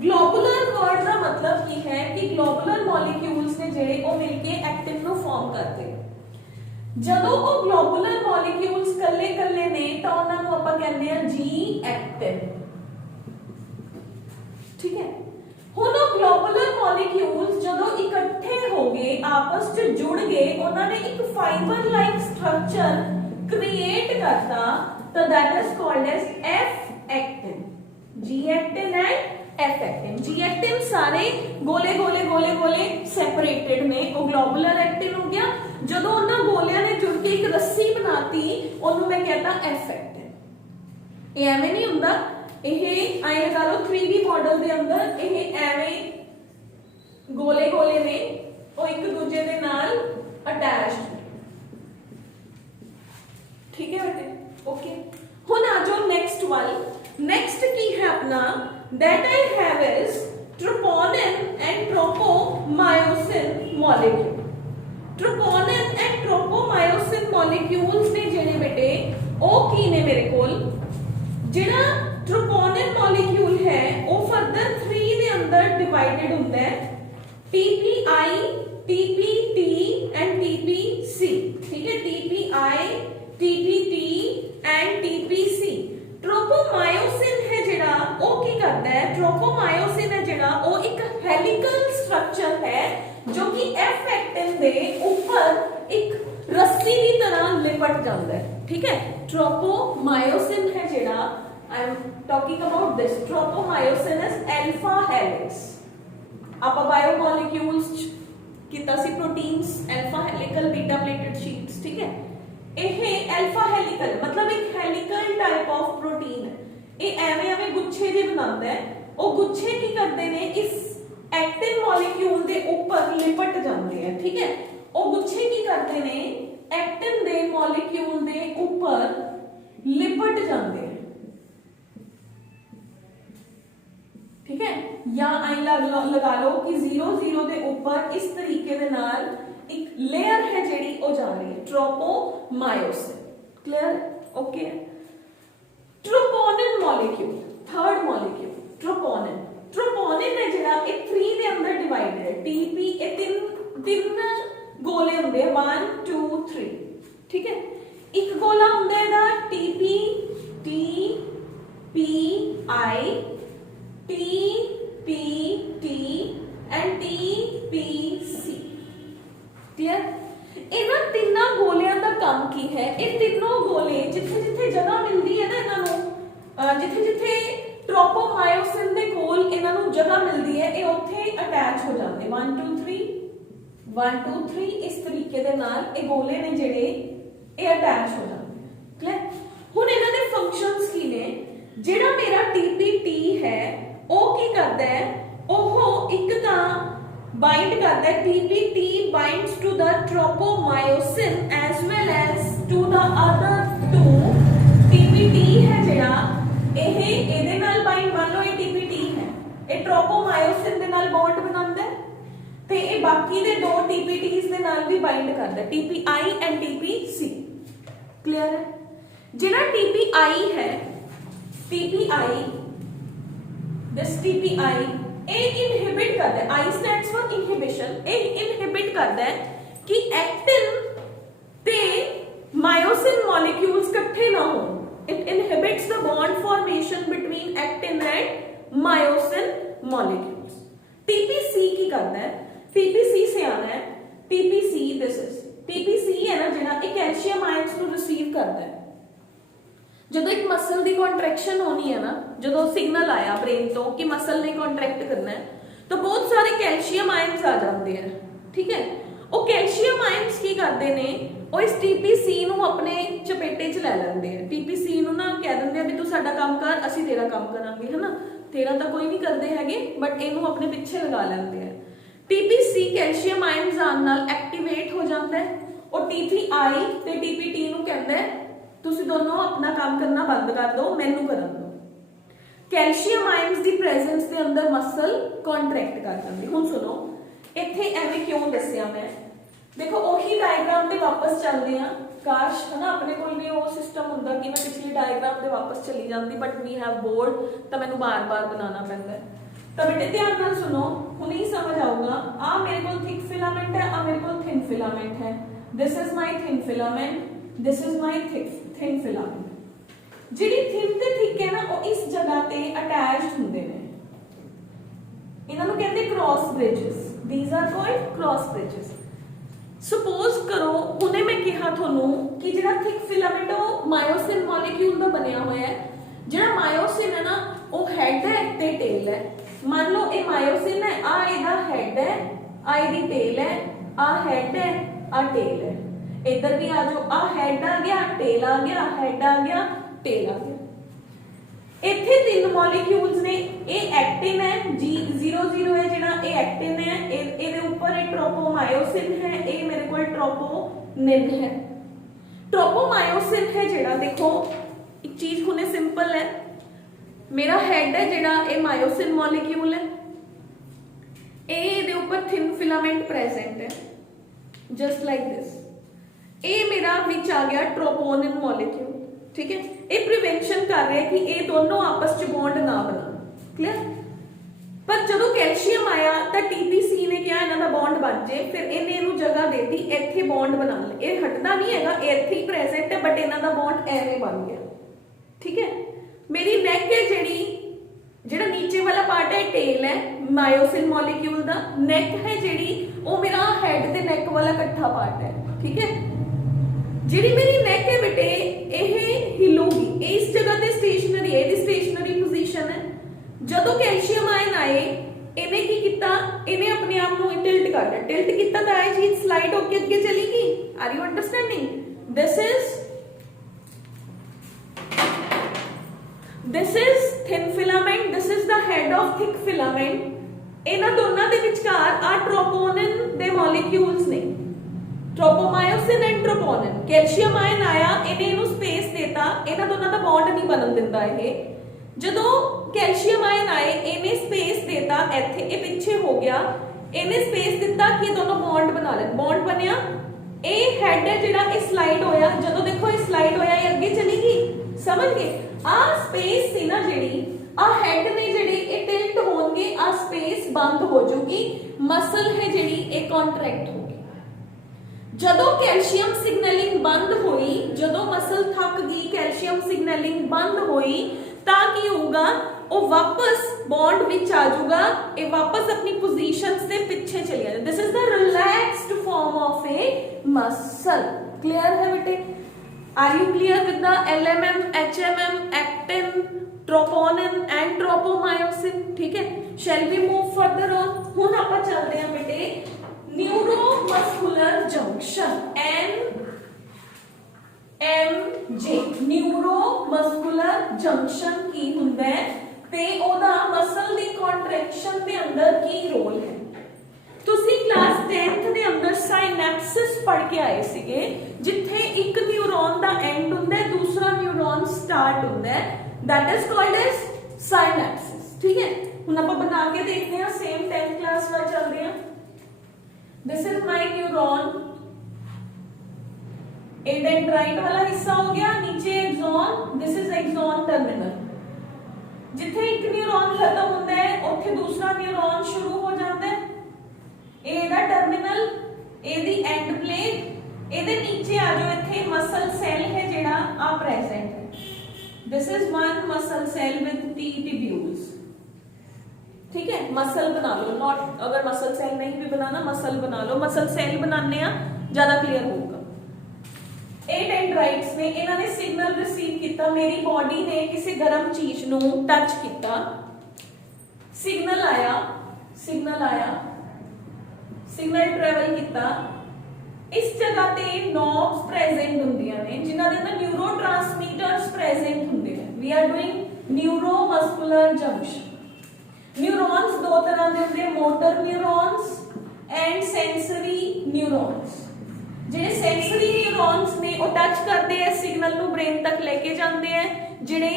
Globular word का मतलब की है कि ग्लोबुलर मॉलिक्यूल्स ने जेड़े ओ मिलके एक्टिन नु फॉर्म करते हैं। जदों ओ ग्लोबुलर मॉलिक्यूल्स कल्ले कल्ले ने तो उन्हां नु आपां कहंदे आ जी एक्टिन। ठीक है, हुण ओ ग्लोबुलर मॉलिक्यूल्स जदों इकट्ठे हो गए, आपस च जुड़ गए, उन्हां ने एक फाइबर लाइक स्ट्रक्चर क्रिएट करता, तो that is called as F actin. G actin and F actin. G actin सारे गोले गोले गोले गोले सेपरेटेड में, वो ग्लोबुलर एक्टिन हो गया। जदों उन्हां गोलियां ने जुड़ के एक रस्सी बनाती, ओनू मैं कहता एफ एक्टिन। ये एवें नहीं हुंदा, ये आए लगा लो 3D मॉडल दे अंदर ये एवें गोले गोले ने, वो एक दूजे दे नाल अटैच्ड। ठीक है बेटे, ओके। हुण आ जाओ नेक्स्ट वन। नेक्स्ट की है अपना that I have is troponin and tropomyosin molecule। troponin and tropomyosin molecules ने जेड़े बेटे ओ की ने मेरे कोल, जेड़ा troponin molecule है वो फर्दर 3 दे अंदर डिवाइडेड होता है, TPI, TPT and TPC। ठीक है, TPI, TPT and TPC। Tropomyosin है जेड़ा ओ की करता है, ट्रोपोमायोसिन है जेड़ा ओ एक हेलिकल स्ट्रक्चर है जो कि एफ एक्टिन दे ऊपर एक रस्सी की तरह लिपट जाता है। ठीक है, ट्रोपोमायोसिन है जेड़ा, I am talking about this, tropomyosin is alpha helix. आप बायोमोलिक्यूल्स कीता सी proteins alpha helical beta pleated sheets. ठीक है, ਇਹ ਐਲਫਾ ਹੈਲੀਕਲ मतलब एक ਹੈਲੀਕਲ टाइप ऑफ प्रोटीन है। ਇਹ ਐਵੇਂ ਐਵੇਂ ਗੁੱਛੇ ਜਿਹੇ ਬਣਾਉਂਦਾ ਹੈ। ਉਹ ਗੁੱਛੇ ਕੀ ਕਰਦੇ ਨੇ, ਇਸ ਐਕਟਿਨ ਮੋਲੀਕਿਊਲ ਦੇ ਉੱਪਰ ਲਿਪਟ ਜਾਂਦੇ ਆ। ਠੀਕ ਹੈ, ਉਹ ਗੁੱਛੇ ਕੀ ਕਰਦੇ ਨੇ, ਐਕਟਿਨ ਦੇ ਮੋਲੀਕਿਊਲ ਦੇ ਉੱਪਰ ਲਿਪਟ ਜਾਂਦੇ ਆ। ठीक है, या आई लगा लो कि 0 ਦੇ ਉੱਪਰ ਇਸ ਤਰੀਕੇ ਦੇ ਨਾਲ ਇੱਕ ਲੇਅਰ ਹੈ ਜਿਹੜੀ ਉਹ ਜਾ ਰਹੀ ਹੈ, tropomyosin. Clear? Okay. Troponin molecule, third molecule troponin. Troponin है ਜਿਹੜਾ ਇਹ 3 ਦੇ ਅੰਦਰ ਡਿਵਾਈਡ ਹੈ। TP ਇਹ ਤਿੰਨ ਗੋਲੇ ਹੁੰਦੇ ਆ, 1 2 3। ਠੀਕ ਹੈ, ਇੱਕ ਗੋਲਾ ਹੁੰਦਾ ਇਹਦਾ TP T P I T P T and T P C। Clear? ਇਹਨਾਂ ਤਿੰਨਾਂ ਗੋਲਿਆਂ ਦਾ ਕੰਮ ਕੀ ਹੈ, ਇਹ ਤਿੰਨੋਂ ਗੋਲੇ ਜਿੱਥੇ ਜਿੱਥੇ ਜਗ੍ਹਾ ਮਿਲਦੀ ਹੈ ਨਾ ਇਹਨਾਂ ਨੂੰ, ਜਿੱਥੇ ਜਿੱਥੇ ट्रोपोमायोसिन ਦੇ ਕੋਲ ਇਹਨਾਂ ਨੂੰ ਜਗ੍ਹਾ ਮਿਲਦੀ ਹੈ, ਇਹ ਉੱਥੇ ਅਟੈਚ ਹੋ ਜਾਂਦੇ। 1 2 3 1 2 3 ਇਸ ਤਰੀਕੇ ਦੇ ਨਾਲ ਇਹ ਗੋਲੇ ਨੇ ਜਿਹੜੇ ਇਹ ਅਟੈਚ ਹੋ ਜਾਂਦੇ। ਕਲੀਅਰ? ਹੁਣ ਇਹਨਾਂ ਦੇ ਫੰਕਸ਼ਨਸ ਕੀ ਨੇ, ਜਿਹੜਾ ਮੇਰਾ TPT ਹੈ ਉਹ ਕੀ ਕਰਦਾ ਹੈ, ਉਹ ਇੱਕ ਤਾਂ ਬਾਈਂਡ ਕਰਦਾ ਹੈ, TPT binds to the tropomyosin as well as to the other two। TPT ਹੈ ਜਿਹੜਾ ਇਹ ਇਹਦੇ ਨਾਲ ਬਾਈਂਡ, ਮੰਨ ਲਓ ਇਹ TPT ਹੈ, ਇਹ ट्रोपोमायोसिन ਦੇ ਨਾਲ ਬੌਂਡ ਬਣਾਉਂਦਾ ਹੈ ਤੇ ਇਹ ਬਾਕੀ ਦੇ ਦੋ TPTs ਦੇ ਨਾਲ ਵੀ ਬਾਈਂਡ ਕਰਦਾ ਹੈ, TPI and TPC। ਕਲੀਅਰ ਹੈ? ਜਿਹੜਾ TPI ਹੈ, TPI this TPI ਇਹ ਇਨਹਿਬਿਟ ਕਰਦਾ ਹੈ, I stands for inhibition। ਇਹ ਇਨਹਿਬਿਟ ਕਰਦਾ ਹੈ ਕਿ ਐਕਟਿਨ ਤੇ ਮਾਇਓਸਿਨ ਮੋਲੀਕਿਊਲਸ ਇਕੱਠੇ ਨਾ ਹੋਣ। It inhibits the bond formation between actin and myosin molecules। TPC ਕੀ ਕਰਦਾ ਹੈ, TPC से आना है, TPC this is TPC है ना ਜਿਹੜਾ ਇਹ ਕੈਲਸ਼ੀਅਮ ਆਇਨਸ ਨੂੰ ਰਿਸੀਵ ਕਰਦਾ ਹੈ। ਜਦੋਂ ਇੱਕ ਮਸਲ ਦੀ ਕੰਟਰੈਕਸ਼ਨ ਹੋਣੀ ਹੈ ਨਾ, ਜਦੋਂ ਸਿਗਨਲ ਆਇਆ ਬ੍ਰੇਨ ਤੋਂ ਕਿ ਮਸਲ ਨੇ ਕੰਟਰੈਕਟ ਕਰਨਾ ਹੈ, ਤਾਂ ਬਹੁਤ ਸਾਰੇ ਕੈਲਸ਼ੀਅਮ ਆਇਨਸ ਆ ਜਾਂਦੇ ਆ। ਠੀਕ ਹੈ, ਉਹ ਕੈਲਸ਼ੀਅਮ ਆਇਨਸ ਕੀ ਕਰਦੇ ਨੇ, ਉਹ ਇਸ TPC ਨੂੰ ਆਪਣੇ ਚਪੇਟੇ 'ਚ ਲੈ ਲੈਂਦੇ ਆ। TPC ਨੂੰ ਨਾ ਕਹਿ ਦਿੰਦੇ ਆ ਵੀ ਤੂੰ ਸਾਡਾ ਕੰਮ ਕਰ, ਅਸੀਂ ਤੇਰਾ ਕੰਮ ਕਰਾਂਗੇ, ਹੈ ਨਾ। ਤੇਰਾ ਤਾਂ ਕੋਈ ਨਹੀਂ ਕਰਦੇ ਹੈਗੇ, ਬਟ ਇਹਨੂੰ ਆਪਣੇ ਪਿੱਛੇ ਲਗਾ ਲੈਂਦੇ ਆ। TPC ਕੈਲਸ਼ੀਅਮ ਆਇਨਸ ਆਉਣ ਨਾਲ ਐਕਟੀਵੇਟ ਹੋ ਜਾਂਦਾ ਹੈ। ਉਹ TPI ਤੇ TPT ਨੂੰ ਕਹਿੰਦਾ ਹੈ ਤੁਸੀਂ ਦੋਨੋਂ ਆਪਣਾ ਕੰਮ ਕਰਨਾ ਬੰਦ ਕਰ ਦਿਓ, ਮੈਨੂੰ ਕਰਨ ਦਿਓ। ਕੈਲਸ਼ੀਅਮ ਆਇਨਸ ਦੀ ਪ੍ਰੈਜ਼ੈਂਸ ਦੇ ਅੰਦਰ ਮਸਲ ਕੰਟਰੈਕਟ ਕਰ ਜਾਂਦੀ। ਹੁਣ ਸੁਣੋ, ਇੱਥੇ ਐਵੇਂ ਕਿਉਂ ਦੱਸਿਆ ਮੈਂ, ਦੇਖੋ ਉਹੀ ਡਾਇਗਰਾਮ ਤੇ ਵਾਪਸ ਚੱਲਦੇ ਆ। ਕਾਸ਼ ਹਨਾ ਆਪਣੇ ਕੋਲ ਵੀ ਉਹ ਸਿਸਟਮ ਹੁੰਦਾ ਕਿ ਮੈਂ ਪਿਛਲੀ ਡਾਇਗਰਾਮ ਤੇ ਵਾਪਸ ਚਲੀ ਜਾਂਦੀ, ਬਟ ਵੀ ਹੈਵ ਬੋਰਡ, ਤਾਂ ਮੈਨੂੰ ਬਾਰ-ਬਾਰ ਬਣਾਉਣਾ ਪੈਂਦਾ। ਤਾਂ ਬੇਟੇ ਧਿਆਨ ਨਾਲ ਸੁਣੋ, ਹੁਣ ਹੀ ਸਮਝ ਆਊਗਾ। ਆ ਮੇਰੇ ਕੋਲ ਥਿਕ ਫਿਲਾਮੈਂਟ ਹੈ, ਆ ਮੇਰੇ ਕੋਲ ਥਿਨ ਫਿਲਾਮੈਂਟ ਹੈ। This is my thin filament, this is my thin filament. ਜਿਹੜੀ ਥਿਨ ਤੇ ਥਿਕ ਹੈ ਨਾ, ਉਹ ਇਸ ਜਗ੍ਹਾ ਤੇ ਅਟੈਚਡ ਹੁੰਦੇ ਨੇ। ਇਹਨਾਂ ਨੂੰ ਕਹਿੰਦੇ cross bridges. These are called cross bridges. Suppose ਕਰੋ ਹੁਣੇ ਮੈਂ ਕਿਹਾ ਤੁਹਾਨੂੰ ਕਿ ਜਿਹੜਾ ਥਿਕ ਫਿਲਾਮੈਂਟ ਉਹ ਮਾਇਓਸਿਨ ਮੋਲੀਕਿਊਲ ਦਾ ਬਣਿਆ ਹੋਇਆ ਹੈ। ਜਿਹੜਾ ਮਾਇਓਸਿਨ ਹੈ ਨਾ, ਉਹ ਹੈਡ ਹੈ ਤੇ ਟੇਲ ਹੈ। ਮੰਨ ਲਓ ਇਹ ਮਾਇਓਸਿਨ ਹੈ, ਆ ਇਹਦਾ ਹੈਡ ਹੈ, ਆ ਇਹਦੀ ਟੇਲ ਹੈ, ਆ ਹੈਡ ਹੈ, ਆ ਟੇਲ ਹੈ। इधर भी आ जाओ, आ हेड आ गया, टेल आ गया, हेड आ गया, टेल आ गया। इत्थे तीन मॉलिक्यूल्स ने, ये एक्टिन है, G00 है जेड़ा, ये एक्टिन है, ਇਹਦੇ ਉੱਪਰ एक ट्रोपोमायोसिन है, ये मेरे को ट्रोपोनिन है। ट्रोपोमायोसिन है जेड़ा, देखो एक चीज हुने सिंपल है, मेरा हेड है जेड़ा, ये मायोसिन मॉलिक्यूल है, ਇਹਦੇ ਉੱਪਰ थिन फिलामेंट प्रेजेंट है, जस्ट लाइक दिस। ਇਹ ਮੇਰਾ ਵਿੱਚ ਆ ਗਿਆ ट्रोपोनिन मॉलिक्यूल। ठीक है, ਇਹ ਪ੍ਰੀਵੈਂਸ਼ਨ ਕਰ ਰਿਹਾ ਕਿ ਇਹ ਦੋਨੋਂ ਆਪਸ ਚ ਬੌਂਡ ਨਾ ਬਣਾਉਣ। ਕਲੀਅਰ? ਪਰ ਜਦੋਂ ਕੈਲਸ਼ੀਅਮ ਆਇਆ ਤਾਂ TPC ਨੇ ਕਿਹਾ ਇਹਨਾਂ ਦਾ ਬੌਂਡ ਬਣ ਜੇ, ਫਿਰ ਇਹਨੇ ਇਹਨੂੰ ਜਗ੍ਹਾ ਦੇਤੀ, ਇੱਥੇ ਬੌਂਡ ਬਣਾ ਲੈ। ਇਹ ਹਟਦਾ ਨਹੀਂ ਹੈਗਾ, ਇਹ ਇੱਥੇ ਹੀ ਪ੍ਰੈਜ਼ੈਂਟ ਹੈ, ਬਟ ਇਹਨਾਂ ਦਾ ਬੌਂਡ ਐਵੇਂ ਬਣ ਗਿਆ। ਠੀਕ ਹੈ, ਮੇਰੀ ਨੈਕ ਹੈ ਜਿਹੜਾ ਨੀਚੇ ਵਾਲਾ ਪਾਰਟ ਹੈ ਟੇਲ ਹੈ ਮਾਇਓਸਿਨ ਮੋਲੀਕਿਊਲ ਦਾ, ਨੈਕ ਹੈ ਜਿਹੜੀ ਉਹ ਮੇਰਾ ਹੈਡ ਤੇ ਨੈਕ ਵਾਲਾ ਇਕੱਠਾ ਪਾਰਟ ਹੈ। ਠੀਕ ਹੈ, ਜਿਹੜੀ ਮੇਰੀ ਨੈਕ ਹੈ ਬੇਟੇ ਇਹ ਹਿਲੂਗੀ, ਇਸ ਜਗ੍ਹਾ ਤੇ ਸਟੇਸ਼ਨਰੀ ਹੈ, ਇਹਦੀ ਸਟੇਸ਼ਨਰੀ ਪੋਜੀਸ਼ਨ ਹੈ। ਜਦੋਂ ਕੈਲਸ਼ੀਅਮ ਆਇਨ ਆਏ, ਇਹਨੇ ਕੀ ਕੀਤਾ, ਇਹਨੇ ਆਪਣੇ ਆਪ ਨੂੰ ਟਿਲਟ ਕਰ ਲਿਆ। ਟਿਲਟ ਕੀਤਾ ਤਾਂ ਇਹ ਚੀਜ਼ ਸਲਾਈਡ ਹੋ ਕੇ ਅੱਗੇ ਚਲੀ ਗਈ। Are you understanding? this is thin filament, this is the head of thick filament. ਇਹਨਾਂ ਦੋਨਾਂ ਦੇ ਵਿਚਕਾਰ ਆ troponin ਦੇ molecules ਨੇ, tropomyosin and troponin। Calcium ion ਆਇਆ, ਇਹਨੇ ਇਹਨੂੰ ਸਪੇਸ ਦੇਤਾ, ਇਹਨਾਂ ਦੋਨਾਂ ਦਾ ਬੌਂਡ ਨਹੀਂ ਬਣਨ ਦਿੰਦਾ ਇਹ। ਜਦੋਂ ਕੈਲਸ਼ੀਅਮ ਆਇਨ ਆਏ, ਇਹਨੇ ਸਪੇਸ ਦੇਤਾ, ਇੱਥੇ ਇਹ ਪਿੱਛੇ ਹੋ ਗਿਆ, ਇਹਨੇ ਸਪੇਸ ਦਿੱਤਾ ਕਿ ਇਹ ਦੋਨੋਂ ਬੌਂਡ ਬਣਾ ਲੈਣ। ਬੌਂਡ ਬਣਿਆ, ਇਹ ਹੈਡ ਹੈ ਜਿਹੜਾ ਇਹ ਸਲਾਈਡ ਹੋਇਆ, ਜਦੋਂ ਦੇਖੋ ਇਹ ਸਲਾਈਡ ਹੋਇਆ ਇਹ ਅੱਗੇ ਚਲੀ ਗਈ, ਸਮਝ ਗਏ। ਆ ਸਪੇਸ ਸੀ ਨਾ ਜਿਹੜੀ, ਆ ਹੈਡ ਨੇ ਜਿਹੜੇ ਇਹ ਟਿਲਟ ਹੋਣਗੇ, ਆ ਸਪੇਸ ਬੰਦ ਹੋ ਜਾਊਗੀ, ਮਸਲ ਹੈ ਜਿਹੜੀ ਇਹ ਕੰਟਰੈਕਟ ਹੋਗੀ। ਜਦੋਂ ਕੈਲਸ਼ੀਅਮ ਸਿਗਨਲਿੰਗ ਬੰਦ ਹੋਈ, ਜਦੋਂ ਮਸਲ ਥੱਕ ਗਈ, ਕੈਲਸ਼ੀਅਮ ਸਿਗਨਲਿੰਗ ਬੰਦ ਹੋਈ, ਤਾਂ ਕੀ ਹੋਊਗਾ, ਉਹ ਵਾਪਸ ਬੌਂਡ ਵਿੱਚ ਆ ਜਾਊਗਾ, ਇਹ ਵਾਪਸ ਆਪਣੀ ਪੋਜੀਸ਼ਨਸ ਦੇ ਪਿੱਛੇ ਚਲੀ ਜਾਏ। This is the relaxed farm of A muscle. Clear ਹੈ ਬੇਟੇ? Are you clear with the LMM, HMM, actin, troponin and tropomyosin? ਠੀਕ ਹੈ, shall we move further on? ਹੁਣ ਆਪਾਂ ਚੱਲਦੇ ਹਾਂ ਬੇਟੇ ਨਿਊਰੋਮਸਕੂਲਰ ਜੰਕਸ਼ਨ, NMJ। ਨਿਊਰੋਮਸਕੂਲਰ ਜੰਕਸ਼ਨ ਕੀ ਹੁੰਦਾ ਹੈ ਤੇ ਉਹਦਾ ਮਸਲ ਦੀ ਕੰਟਰੈਕਸ਼ਨ ਦੇ ਅੰਦਰ ਕੀ ਰੋਲ ਹੈ? ਤੁਸੀਂ ਕਲਾਸ 10th ਦੇ ਅੰਦਰ ਸਾਇਨੈਪਸਿਸ ਪੜ੍ਹ ਕੇ ਆਏ ਸੀਗੇ, ਜਿੱਥੇ ਇੱਕ ਨਿਊਰੋਨ ਦਾ ਐਂਡ ਹੁੰਦਾ ਹੈ, ਦੂਸਰਾ ਨਿਊਰੋਨ ਸਟਾਰਟ ਹੁੰਦਾ ਹੈ, that is called as synapses। ठीक है, ਹੁਣ ਆਪਾਂ ਬਣਾ ਕੇ ਦੇਖਦੇ ਹਾਂ, ਸੇਮ 10th ਕਲਾਸ ਵਾਲਾ ਚੱਲਦੇ ਹਾਂ। this is my neuron, ਇਹ ਡੈਂਡਰਾਈਟ ਵਾਲਾ ਹਿੱਸਾ ਹੋ ਗਿਆ, ਨੀਚੇ Exxon, this is axon terminal। ਜਿੱਥੇ ਇੱਕ ਨਿਊਰੋਨ ਖਤਮ ਹੁੰਦਾ ਹੈ, ਉੱਥੇ ਦੂਸਰਾ ਨਿਊਰੋਨ ਸ਼ੁਰੂ ਹੋ ਜਾਂਦਾ ਹੈ। ਇਹ ਇਹਦਾ ਟਰਮੀਨਲ, ਇਹਦੀ ਐਂਡ ਪਲੇਟ, ਇਹਦੇ ਨੀਚੇ ਆ ਜਾਓ, ਇੱਥੇ ਮਸਲ ਸੈਲ ਹੈ ਜਿਹੜਾ ਆ ਪ੍ਰੈਜ਼ੈਂਟ ਹੈ। This is one muscle cell with T tubules। ठीक है, मसल बना लो, नॉट अगर मसल सेल नहीं भी बनाना, मसल बना लो, मसल सेल बनाने ज्यादा क्लियर होगा। 8 डेंड्राइट्स ने इन्हों ने सिग्नल रिसीव किया, मेरी बॉडी ने किसी गर्म चीज नू टच किया, सिग्नल आया, सिग्नल ट्रैवल किया, इस जगह ते नॉब्स प्रेजेंट होंदियां ने, जिन्हां दे अंदर न्यूरोट्रांसमीटर्स प्रेजेंट हुंदे ने। We are doing neuromuscular junction. Neurons दो तरह दे होंदे, motor neurons and sensory neurons. ਜਿਹੜੇ सेंसरी न्यूरॉन्स ने ਉਹ टच करते हैं, सिग्नल ਨੂੰ ब्रेन तक लेके जाते हैं, ਜਿਹੜੇ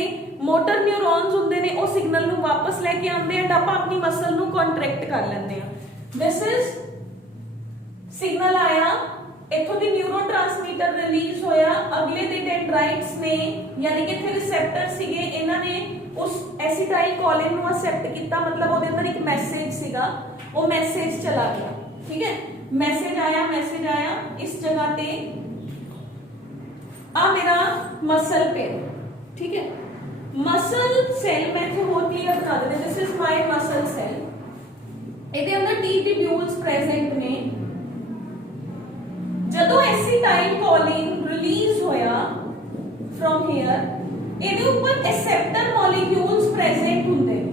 मोटर न्यूरॉन्स ਹੁੰਦੇ ਨੇ ਉਹ सिग्नल ਨੂੰ वापस लेके आते हैं, ਆਪਾਂ ਆਪਣੀ ਮਸਲ ਨੂੰ ਕੰਟਰੈਕਟ ਕਰ ਲੈਂਦੇ ਆ। दिस इज सिग्नल आया, इथों दी न्यूरोट्रांसमीटर रिलीज होया, अगले दे डेंड्राइट्स ने यानी कि इथे रिसेप्टर सीगे, इन्हां ने उस एसिटाइल कोलिन नु एक्सेप्ट किया, मतलब ओदे अंदर एक मैसेज सीगा, वो मैसेज चला गया। ठीक है, मैसेज आया इस जगह ते आ मेरा मसल पे। ठीक है, मसल सेल मैं इथे होर क्लियर बना देते, this is my muscle cell, इहदे अंदर टी ट्यूब्यूल्स प्रेजेंट ने। ਜਦੋਂ एसिटाइल कोलिन रिलीज होया फ्रॉम हियर, ਇਹਦੇ ਉੱਪਰ ਐਸੈप्टर ਮੋਲੀਕਿਊਲਸ ਪ੍ਰੈਜ਼ੈਂਟ ਹੁੰਦੇ ਨੇ।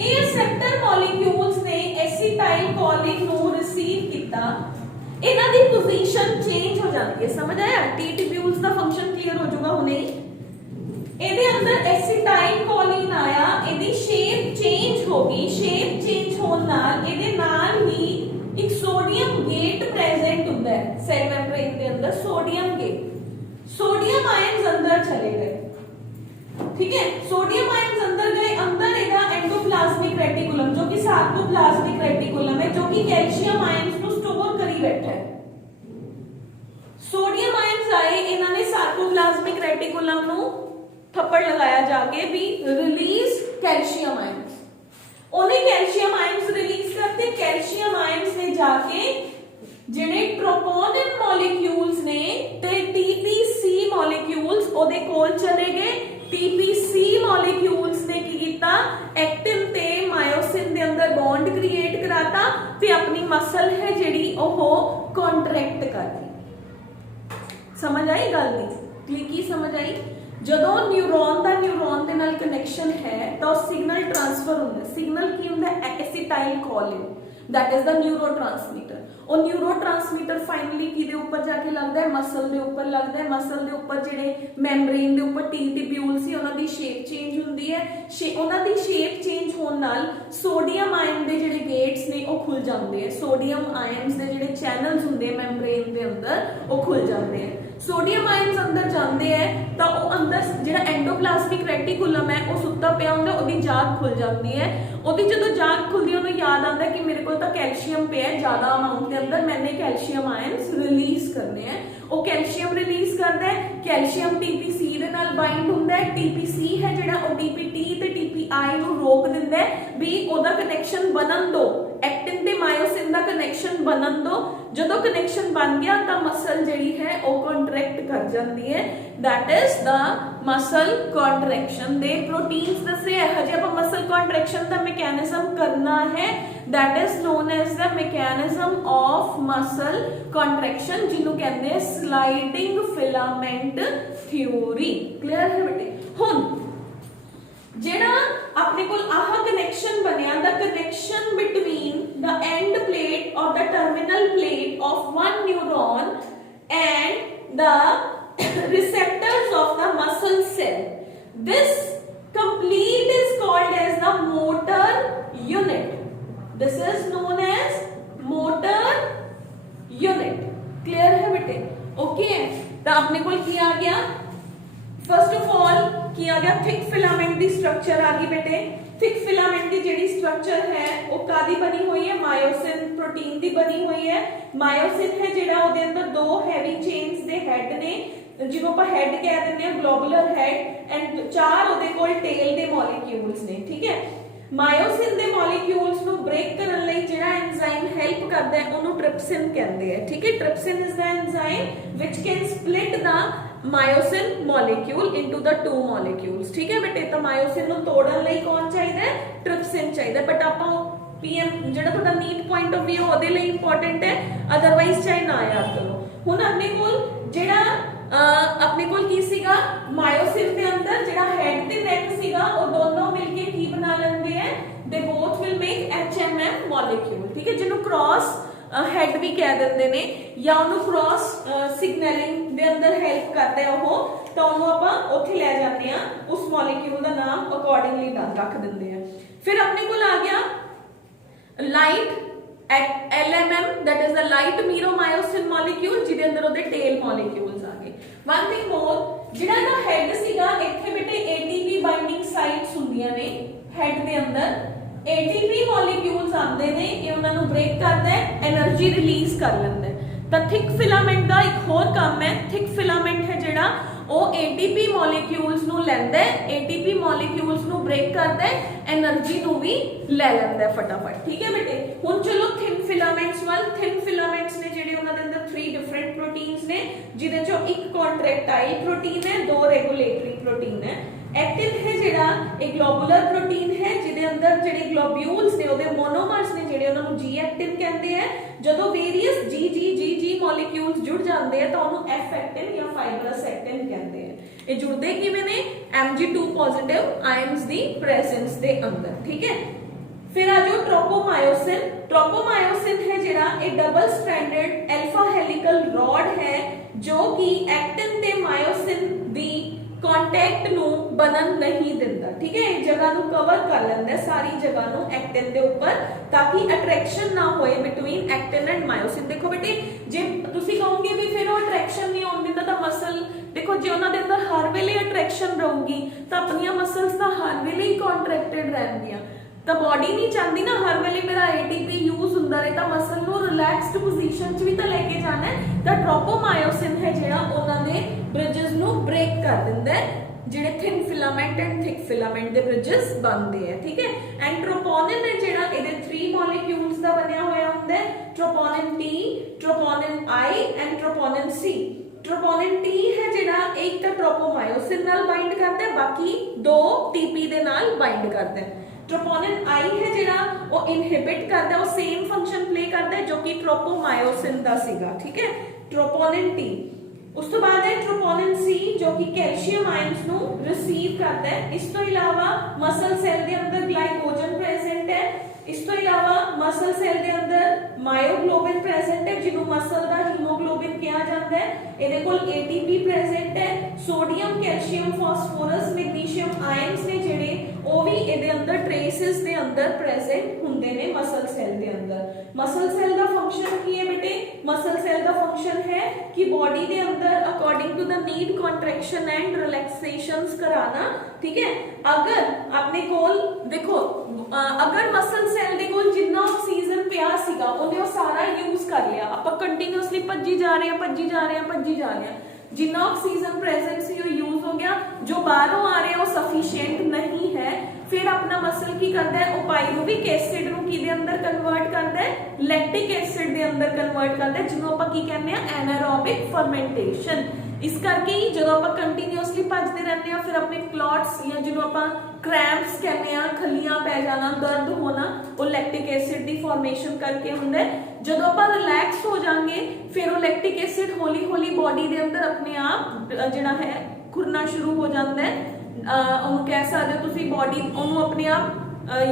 ਇਹ ਐਸੈप्टर ਮੋਲੀਕਿਊਲਸ ਨੇ ਐਸਿਟਾਈਲ ਕੋਲਿਨ ਨੂੰ ਰਿਸੀਵ ਕੀਤਾ, ਇਹਨਾਂ ਦੀ ਪੋਜੀਸ਼ਨ ਚੇਂਜ ਹੋ ਜਾਂਦੀ ਹੈ। ਸਮਝ ਆਇਆ? ਟੀ ਟਿਬਿਊਲਸ ਦਾ ਫੰਕਸ਼ਨ ਕਲੀਅਰ ਹੋ ਜਾਊਗਾ ਹੁਣੇ। ਇਹਦੇ ਅੰਦਰ ਐਸਿਟਾਈਲ ਕੋਲਿਨ ਆਇਆ, ਇਹਦੀ ਸ਼ੇਪ ਚੇਂਜ ਹੋ ਗਈ, ਸ਼ੇਪ ਚੇਂਜ ਹੋਣ ਨਾਲ ਇਹਦੇ ਨਾਲ ਹੀ एक सोडियम गेट प्रेजेंट होता है सेल मेम्ब्रेन के अंदर, सोडियम गेट, सोडियम आयंस अंदर चले गए। ठीक है, सोडियम आयंस अंदर गए, अंदर एदा एंडोप्लाज्मिक रेटिकुलम जो कि सार्कोप्लाज्मिक रेटिकुलम है, जो कि कैल्शियम आयंस को स्टोर करी बैठा है। सोडियम आयंस आए, इन्होंने सार्कोप्लाज्मिक रेटिकुलम नु थप्पड़ लगाया जाके भी रिलीज कैल्शियम आयंस, उन्हें कैल्शियम आयंस रिलीज करते, कैल्शियम आयंस ने जाके जिहड़े ट्रोपोनिन मॉलिक्यूल्स ने ते टीपीसी मॉलिक्यूल्स ओदे कोल चले गए। टीपीसी मॉलिक्यूल्स ने की कीता, एक्टिन ते मायोसिन दे अंदर बॉन्ड क्रिएट कराता ते अपनी मसल है जिहड़ी ओह कॉन्ट्रैक्ट कर दी। समझ आई गल दी? की समझ आई? ਜਦੋਂ ਨਿਊਰੋਨ ਦਾ ਨਿਊਰੋਨ ਦੇ ਨਾਲ ਕਨੈਕਸ਼ਨ ਹੈ ਤਾਂ ਸਿਗਨਲ ਟ੍ਰਾਂਸਫਰ ਹੁੰਦਾ। ਸਿਗਨਲ ਕੀ ਹੁੰਦਾ? Acetylcholine. That is the neurotransmitter. ਉਹ न्यूरोट्रांसमीटर फाइनली किहदे उपर जाके लगदा है, मसल दे उपर लगदा है। मसल दे उपर जिहड़े मैमब्रेन दे उपर टी ट्यूब्यूल सी उन्हां दी शेप चेंज हुंदी है। उन्हां दी शेप चेंज होण नाल सोडियम आयन दे जिहड़े गेट्स ने ਉਹ खुल जांदे हैं। सोडियम आयन्स दे जिहड़े चैनल्स हुंदे हैं मैमब्रेन दे अंदर ਉਹ खुल जांदे हैं। सोडियम आयन्स अंदर जाते हैं तो वो अंदर जो एंडोप्लाज्मिक रेटिकुलम है वो सुता पिया होंदा, उसकी जाग खुल जाती है। उसकी जो जाग खुलती है उन्हें याद आता है कि मेरे को तो कैल्शियम पे है ज़्यादा अमाउंट के अंदर, मैंने कैल्शियम आयन्स रिलीज करने हैं। वो कैल्शियम रिलीज करता है, कैल्शियम टीपीसी दे नाल बाइंड होंदा है। टीपीसी है जिहड़ा वो टीपीटी ते टीपीआई नूं रोक दिंदा है भी ओदा कनैक्शन बनन दो, एक्टिन ते मायोसिन दा कनैक्शन बनन दो। जदों कनैक्शन बन गया तो मसल जिहड़ी है वो कॉन्ट्रैक्ट कर जाती है, that is the muscle contraction. दे प्रोटीन्स दसे हजे आप मसल कॉन्ट्रैक्शन का मैकेनिज्म करना है, that is known as the mechanism of muscle contraction, जिन्हों कहते हैं स्लाइडिंग फिलामेंट थ्योरी। क्लियर है बेटे? हुण जेड़ा अपने को आह कनैक्शन बनया, the connection between the end plate और the terminal plate of one neuron and the receptors of the muscle cell, this complete is called as the motor unit. This is known as motor unit. Clear है बेटे? Okay, तो अपने को क्या आ गया? First of all किया गया thick filament the structure आ गई बेटे। थिक फिलामेंट की जेडी स्ट्रक्चर है वो कादी बनी हुई है, मायोसिन प्रोटीन दी बनी हुई है। मायोसिन है जेड़ा ओदे अंदर दो हैवी चेन्स दे हेड ने, जिन्हों ਆਪਾਂ हेड कह दिंदे हैं, ग्लोबुलर हेड, एंड चार ओदे कोल टेल दे मॉलिक्यूल्स ने। ठीक है, मायोसिन दे मॉलिक्यूल्स ਨੂੰ ब्रेक ਕਰਨ ਲਈ ਜਿਹੜਾ एंजाइम हेल्प करदा है ਉਹਨੂੰ ट्रिप्सिन कहते हैं। ठीक है, trypsin is the enzyme which can split the myosin molecule into the two molecules. ठीक है बेटे, तो मायोसिन ਨੂੰ ਤੋੜਨ ਲਈ ਕੌਣ ਚਾਹੀਦਾ ਹੈ? ट्रिप्सिन ਚਾਹੀਦਾ। बट ਆਪਾਂ पीएम ਜਿਹੜਾ ਤੁਹਾਡਾ ਨੀਟ ਪੁਆਇੰਟ ਆਫ View ਉਹਦੇ ਲਈ ਇੰਪੋਰਟੈਂਟ ਹੈ, ਅਦਰਵਾਈਜ਼ ਚਾਹੇ ਨਾ ਯਾਦ ਕਰੋ। ਹੁਣ ਆਪਣੇ ਕੋਲ ਜਿਹੜਾ अपने को की सीगा मायोसिन के अंदर जेड़ा हेड ते नेक सीगा वो दोनों मिलके की बना लेंदे हैं, they both will make HMM molecule. ठीक है, जिन्हों क्रॉस हेड भी कह देंदे ने या उन्हों क्रॉस सिग्नलिंग दे अंदर हेल्प करता है वो, तो उन्हों आपां उत्थे ले जाते हैं, उस मॉलिक्यूल दा नाम अकॉर्डिंगली रख दिंदे हैं। फिर अपने को आ गया light LMM, that is the light myromyosin molecule, जिदे अंदर ओदे टेल मॉलिक्यूल्स आ गए। वन थिंग मोर, जिहड़ा ना हेड सीगा इत्थे बेटे ATP बाइंडिंग साइट्स हुंदियां ने हेड दे अंदर, ATP मॉलिक्यूल्स आंदे ने, ये उन्हां नूं ब्रेक करदा है, एनर्जी रिलीज कर लैंदा है। तो थिक फिलामेंट दा एक होर काम है, थिक फिलामेंट है जिहड़ा वो ATP मॉलिक्यूल्स नूं लैंदा है, ATP मॉलिक्यूल्स नूं ब्रेक करदा है, एनर्जी नूं भी ले लैंदा है फटाफट। ठीक है बेटे, हुण चलो थिन फिलामेंट्स वाल। थिन फिलामेंट्स ने जिहड़े उन्हां दे अंदर 3 डिफरेंट प्रोटीन्स ने, जिहदे चों एक कॉन्ट्रैक्टाइल प्रोटीन है, 2 रेगुलेटरी प्रोटीन है। एक्टिन है जिहड़ा एक ग्लोबुलर प्रोटीन है, जिहदे अंदर जिहड़े ग्लोब्यूल्स ने ओदे मोनोमर्स ने जिहड़े उन्हां नूं जी एक्टिन कहंदे हैं। जदों वेरियस जी मॉलिक्यूल्स जुड़ जाते हैं तो उन्होंने एफ एक्टिन या फाइबरस एक्टिन कहते हैं। ये जुड़ते किवें ने? Mg2 पॉजिटिव आयन्स दी प्रेजेंस दे अंदर। ठीक है, फिर आ जाओ ट्रोपोमायोसिन। ट्रोपोमायोसिन है जिहड़ा एक double stranded alpha helical rod है जो कि एक्टिन ते मायोसिन दी कॉन्टैक्ट नूं बनन नहीं दिंदा। ठीक है, एक जगह नूं कवर कर लैंदा सारी जगह नूं एक्टिन दे ऊपर, ताकि अट्रैक्शन ना होए बिटवीन एक्टिन एंड मायोसिन। देखो बेटे, जे तुसी कहोगे भी फिर वो अट्रैक्शन नहीं होण दिंदा तां मसल, देखो जे उन्हां दे अंदर हर वेले अट्रैक्शन रहूगी तां अपनियां मसल्स तां हर वेले ही कॉन्ट्रैक्टेड रहणगियां। तो बॉडी नहीं चाहती ना हर वेले मेरा ATP यूज हुंदा रहे, तां मसल नूं रिलैक्स्ड पोजीशन च भी तां लेके जाना है। तां ट्रोपोमायोसिन है जिहड़ा उन्हां दे ब्रिजेस नूं ब्रेक कर दिंदा है, जिहड़े thin filament and thick filament they bridges बनदे हैं। ठीक है, एंड ट्रोपोनिन है जिहड़ा इहदे 3 मॉलिक्यूल्स दा बनया होया हुंदा है, troponin T, troponin I and troponin C। Troponin T है जिहड़ा एक तो ट्रोपोमायोसिन नाल बाइंड करदा है, बाकी 2 TP दे नाल बाइंड करदा है। ट्रोपोनिन I है जिहड़ा वो इनहिबिट करदा है, वो सेम फंक्शन प्ले करदा है जो कि ट्रोपोमायोसिन दा सीगा। ठीक है, ट्रोपोनिन T ਉਸ ਤੋਂ ਬਾਅਦ ਹੈ ट्रोपोनिन C जो कि कैल्शियम आयंस ਨੂੰ ਰਿਸੀਵ ਕਰਦਾ ਹੈ। ਇਸ ਤੋਂ ਇਲਾਵਾ ਮਸਲ ਸੈਲ ਦੇ ਅੰਦਰ ਗਲਾਈਕੋਜਨ ਪ੍ਰੈਜ਼ੈਂਟ ਹੈ। ਇਸ ਤੋਂ ਇਲਾਵਾ ਮਸਲ ਸੈਲ ਦੇ ਅੰਦਰ ਮਾਇਓਗਲੋबिन ਪ੍ਰੈਜ਼ੈਂਟ ਹੈ ਜਿਹਨੂੰ ਮਸਲ ਦਾ ਹੀਮੋਗਲੋबिन ਕਿਹਾ ਜਾਂਦਾ ਹੈ। ਇਹਦੇ ਕੋਲ ATP ਪ੍ਰੈਜ਼ੈਂਟ ਹੈ। Sodium calcium phosphorus magnesium ions ਨੇ ਜਿਹੜੇ ਉਹ ਵੀ ਇਹਦੇ ਅੰਦਰ ਟ੍ਰੇਸਿਸ ਦੇ ਅੰਦਰ ਪ੍ਰੈਜ਼ੈਂਟ ਹੁੰਦੇ ਨੇ ਮਸਲ ਸੈਲ ਦੇ ਅੰਦਰ। ਮਸਲ ਸੈਲ ਦਾ ਫੰਕਸ਼ਨ ਕੀ ਹੈ ਬੇਟੇ? ਮਸਲ ਸੈਲ ਦਾ ਫੰਕਸ਼ਨ ਹੈ ਕਿ ਬॉडी ਦੇ ਅੰਦਰ according to the need contraction and relaxations कराना। ठीक है, अगर अपने कोल देखो अगर मसल सैल दे कोल जिन्ना ऑक्सीजन पिया सीगा ਉਹਨੇ ਉਹ ਸਾਰਾ ਯੂਜ਼ ਕਰ ਲਿਆ। ਆਪਾਂ ਕੰਟੀਨਿਊਸਲੀ ਭੱਜੀ ਜਾ ਰਹੇ ਹਾਂ जिन्ना ऑक्सीजन प्रेजेंट सी वो यूज हो गया, जो बाहरों आ रहा है वो सफिशिएंट नहीं है। फिर अपना मसल की करता है, वो पायरुविक एसिड ਨੂੰ ਕੀ ਦੇ ਅੰਦਰ ਕਨਵਰਟ ਕਰਦਾ ਹੈ? लैक्टिक एसिड ਦੇ ਅੰਦਰ ਕਨਵਰਟ ਕਰਦਾ ਹੈ, ਜਿਹਨੂੰ ਆਪਾਂ ਕੀ ਕਹਿੰਦੇ ਆ? Anaerobic fermentation. इस करके ही जो आप कंटिन्यूअसली भजते रहते हैं फिर अपने क्लॉट्स या जिन्हों आप क्रैम्प्स कहते हैं, खलियां पै जाना, दर्द होना, वो लैक्टिक एसिड की फॉर्मेशन करके होंगे। जो आप रिलैक्स हो जाएंगे फिर वो लैक्टिक एसिड हौली हौली बॉडी के अंदर अपने आप जिहड़ा है खुरना शुरू हो जाता है। उन्होंने कह सकते हो तुसीं बॉडी उन्होंने अपने आप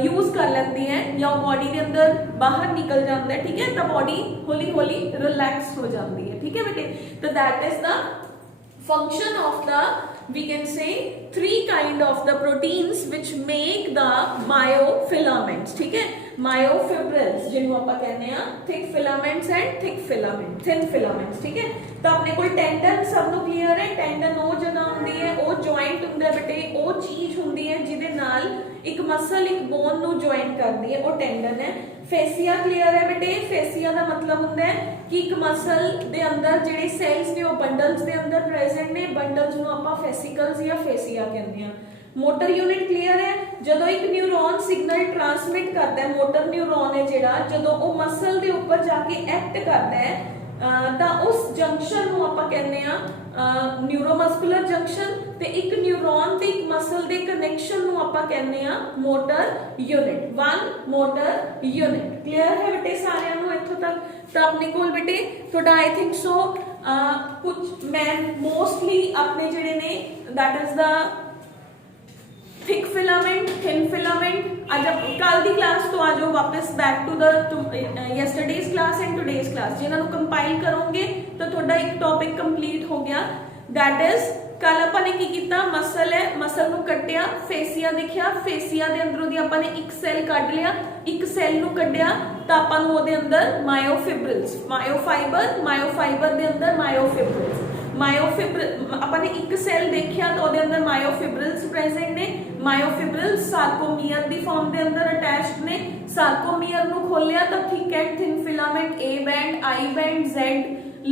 यूज कर लेती है या बॉडी के अंदर बाहर निकल जाता है। ठीक है, तो बॉडी हौली हौली रिलैक्स हो जाती है। ठीक है बेटे, तो that is the function of the, we can say, three kind of the proteins which make the myofilaments। ठीक है, myofibrils जिन्हों आप कहने हैं thick filaments and thin filaments। ठीक है, तो अपने को टेंडन सब नु क्लियर है। टेंडन वो जगह होंदी है, वो जॉइंट हुंदा है बेटे, वो चीज होंदी है जिहदे नाल एक मसल एक बोन नु जॉइंट करदी है, वो टेंडन है। फेसिया क्लियर है बेटे, फेसिया का मतलब होंदा है कि एक मसल दे अंदर जिहड़े सेल्स ने वो बंडल्स दे अंदर प्रेजेंट ने, बंडल्स नु आपां फेसिकल्स या फेसिया कहंदे हैं। मोटर यूनिट क्लियर है, जदों एक न्यूरॉन सिग्नल ट्रांसमिट करता है, मोटर न्यूरॉन है जिहड़ा जदों वो मसल दे ऊपर जाके एक्ट करता है ਤਾਂ उस जंक्शन ਨੂੰ ਆਪਾਂ ਕਹਿੰਦੇ ਆ ਨਿਊਰੋਮਸਕੂਲਰ ਜੰਕਸ਼ਨ, ਤੇ ਇੱਕ ਨਿਊਰੋਨ ਤੇ ਇੱਕ ਮਸਲ ਦੇ ਕਨੈਕਸ਼ਨ ਨੂੰ ਆਪਾਂ ਕਹਿੰਦੇ ਆ motor unit. One motor unit clear ਹੈ ਬੇਟੇ ਸਾਰਿਆਂ ਨੂੰ ਇੱਥੋਂ ਤੱਕ? ਤਾਂ ਆਪਣੇ ਕੋਲ ਬੇਟੇ ਤੁਹਾਡਾ ਆਈ ਥਿੰਕ ਸੋ ਕੁਝ ਮੈਂ ਮੋਸਟਲੀ ਆਪਣੇ ਜਿਹੜੇ ਨੇ that is the thick filament, thin filament. आज आप कल दी क्लास तो आ जाओ वापस back to the yesterday's class and today's class, जिन्होंने कंपाइल करोगे तो थोड़ा एक टॉपिक कंप्लीट हो गया। दैट इज कल अपन ने की किया, मसल है, मसल नू कट्टिया, फेसिया देखिया, फेसिया दे अंदरों दी अपन ने एक सेल कट लिया, एक सेल नू कड्डिया तो अपन नू ओदे अंदर मायोफिब्रिल्स, मायोफाइबर दे अंदर मायोफिब्रिल्स, अपन ने एक सेल देखिया तो ओदे अंदर मायोफिब्रिल्स प्रेजेंट ने। मायोफिब्रिल्स सार्कोमियर दी फॉर्म दे अंदर अटैच्ड ने। सार्कोमियर नू खोलिया तो thick and thin filament A band, I band, Z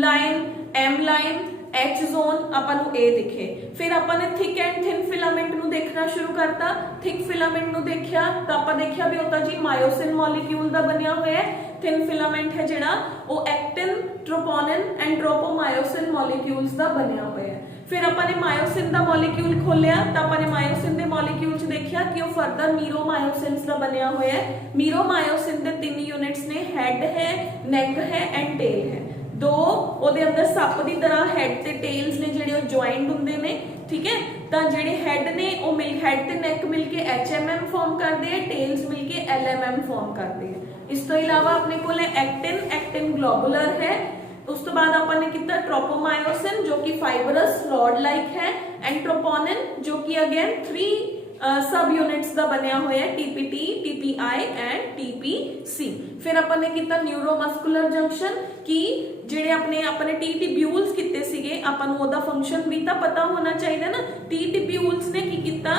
line, M line, H zone अपन ए दिखे। फिर अपन ने थिक एंड थिन फिलामेंट नू देखना शुरू करता। थिक फिलामेंट नू देखिया तो अपन देखिया भी होता जी मायोसिन मॉलिक्यूल दा बनिया हुआ है। थिन फिलामेंट है जिहड़ा वो actin, troponin and tropomyosin molecules दा बनिया हुआ है। फिर अपन ने मायोसिन दा मॉलिक्यूल खोलिया तो अपन ने मायोसिन दे मॉलिक्यूल्स देखिया कि वो फर्दर मीरोमायोसिन्स दा बनिया हुआ है। मीरोमायोसिन दे 3 यूनिट्स ने, हेड है, नेक है एंड टेल है। दो ਉਹਦੇ ਅੰਦਰ ਸੱਪ ਦੀ ਤਰ੍ਹਾਂ ਹੈਡ ਤੇ ਟੇਲਸ ਨੇ ਜਿਹੜੇ ਉਹ ਜੁਆਇੰਟ ਹੁੰਦੇ ਨੇ। ਠੀਕ ਹੈ, ਤਾਂ ਜਿਹੜੇ ਹੈਡ ਨੇ ਉਹ ਮਿਲ ਹੈਡ ਤੇ ਨੈਕ ਮਿਲ ਕੇ HMM ਫਾਰਮ ਕਰਦੇ ਆ, ਟੇਲਸ ਮਿਲ ਕੇ LMM ਫਾਰਮ ਕਰਦੇ ਆ। ਇਸ ਤੋਂ ਇਲਾਵਾ ਆਪਣੇ ਕੋਲ ਹੈ ਐਕਟਿਨ ਗਲੋਬੂਲਰ ਹੈ। ਉਸ ਤੋਂ ਬਾਅਦ ਆਪਾਂ ਨੇ ਕੀਤਾ ट्रोपोमायोसिन जो कि फाइबरस रॉड लाइक है, एंड ट्रोपोनिन जो कि अगेन 3 सब यूनिट्स का बनया हुआ है, TPT, TPI एंड TPC। फिर अपन ने किया न्यूरोमस्कुलर जंक्शन कि जेडे अपने टी टिब्यूल्स किते सीगे, अपन ओदा फंक्शन भी तो पता होना चाहिए ना। टी टिब्यूल्स ने की किया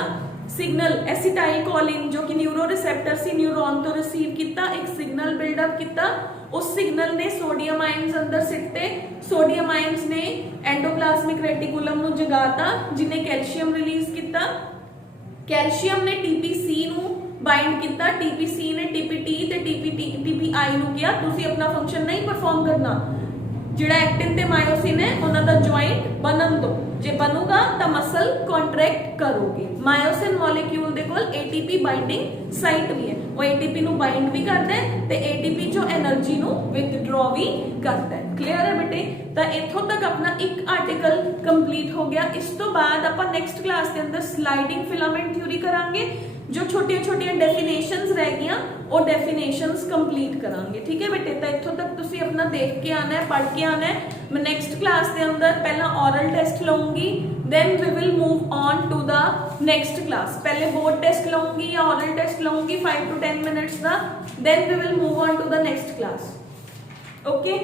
सिग्नल एसिटाइल कोलिन जो कि न्यूरो रिसेप्टर सी न्यूरॉन तो रिसीव किया, एक सिग्नल बिल्डअप किया। उस सिग्नल ने सोडियम आयंस अंदर सिटते, सोडियम आयंस ने एंडोप्लाज्मिक रेटिकुलम नू जगाता जिन्हें कैल्शियम रिलीज किया। कैल्शियम ने TPC नू बाइंड किया, TPC ने TPT ते TPI नू किया तुसी अपना फंक्शन नहीं परफॉर्म करना। जिहड़ा एक्टिन ते मायोसिन है उन्हां दा जॉइंट बनन दो, जे बनूगा तो मसल कॉन्ट्रैक्ट करोगे। मायोसिन मॉलिक्यूल दे कोल ATP बाइंडिंग साइट भी है। ਉਹ ATP ਨੂੰ ਬਾਈਂਡ ਵੀ ਕਰਦਾ ਹੈ ਤੇ ATP ਚੋਂ એનર્ਜੀ ਨੂੰ ਵਿਥਡਰਾ ਵੀ ਕਰਦਾ ਹੈ। ਕਲੀਅਰ ਹੈ ਬੇਟੇ? ਤਾਂ ਇੱਥੋਂ ਤੱਕ ਆਪਣਾ ਇੱਕ ਆਰਟੀਕਲ ਕੰਪਲੀਟ ਹੋ ਗਿਆ। ਇਸ ਤੋਂ ਬਾਅਦ ਆਪਾਂ ਨੈਕਸਟ ਕਲਾਸ ਦੇ ਅੰਦਰ ਸਲਾਈਡਿੰਗ ਫਿਲਾਮੈਂਟ ਥਿਊਰੀ ਕਰਾਂਗੇ। जो छोटिया छोटिया डेफिनेशंस रह गई वो डेफिनेशंस कंप्लीट करांगे। ठीक है बेटे? तो इत्थों तक तुसी अपना देख के आना है, पढ़ के आना है। मैं नेक्स्ट क्लास के अंदर पहला ऑरल टेस्ट लूंगी, then we will move on to the next class. पहले बोर्ड टेस्ट लूंगी या ऑरल टेस्ट लूंगी 5 to 10 मिनट्स का, then we will move on to the next class. Okay.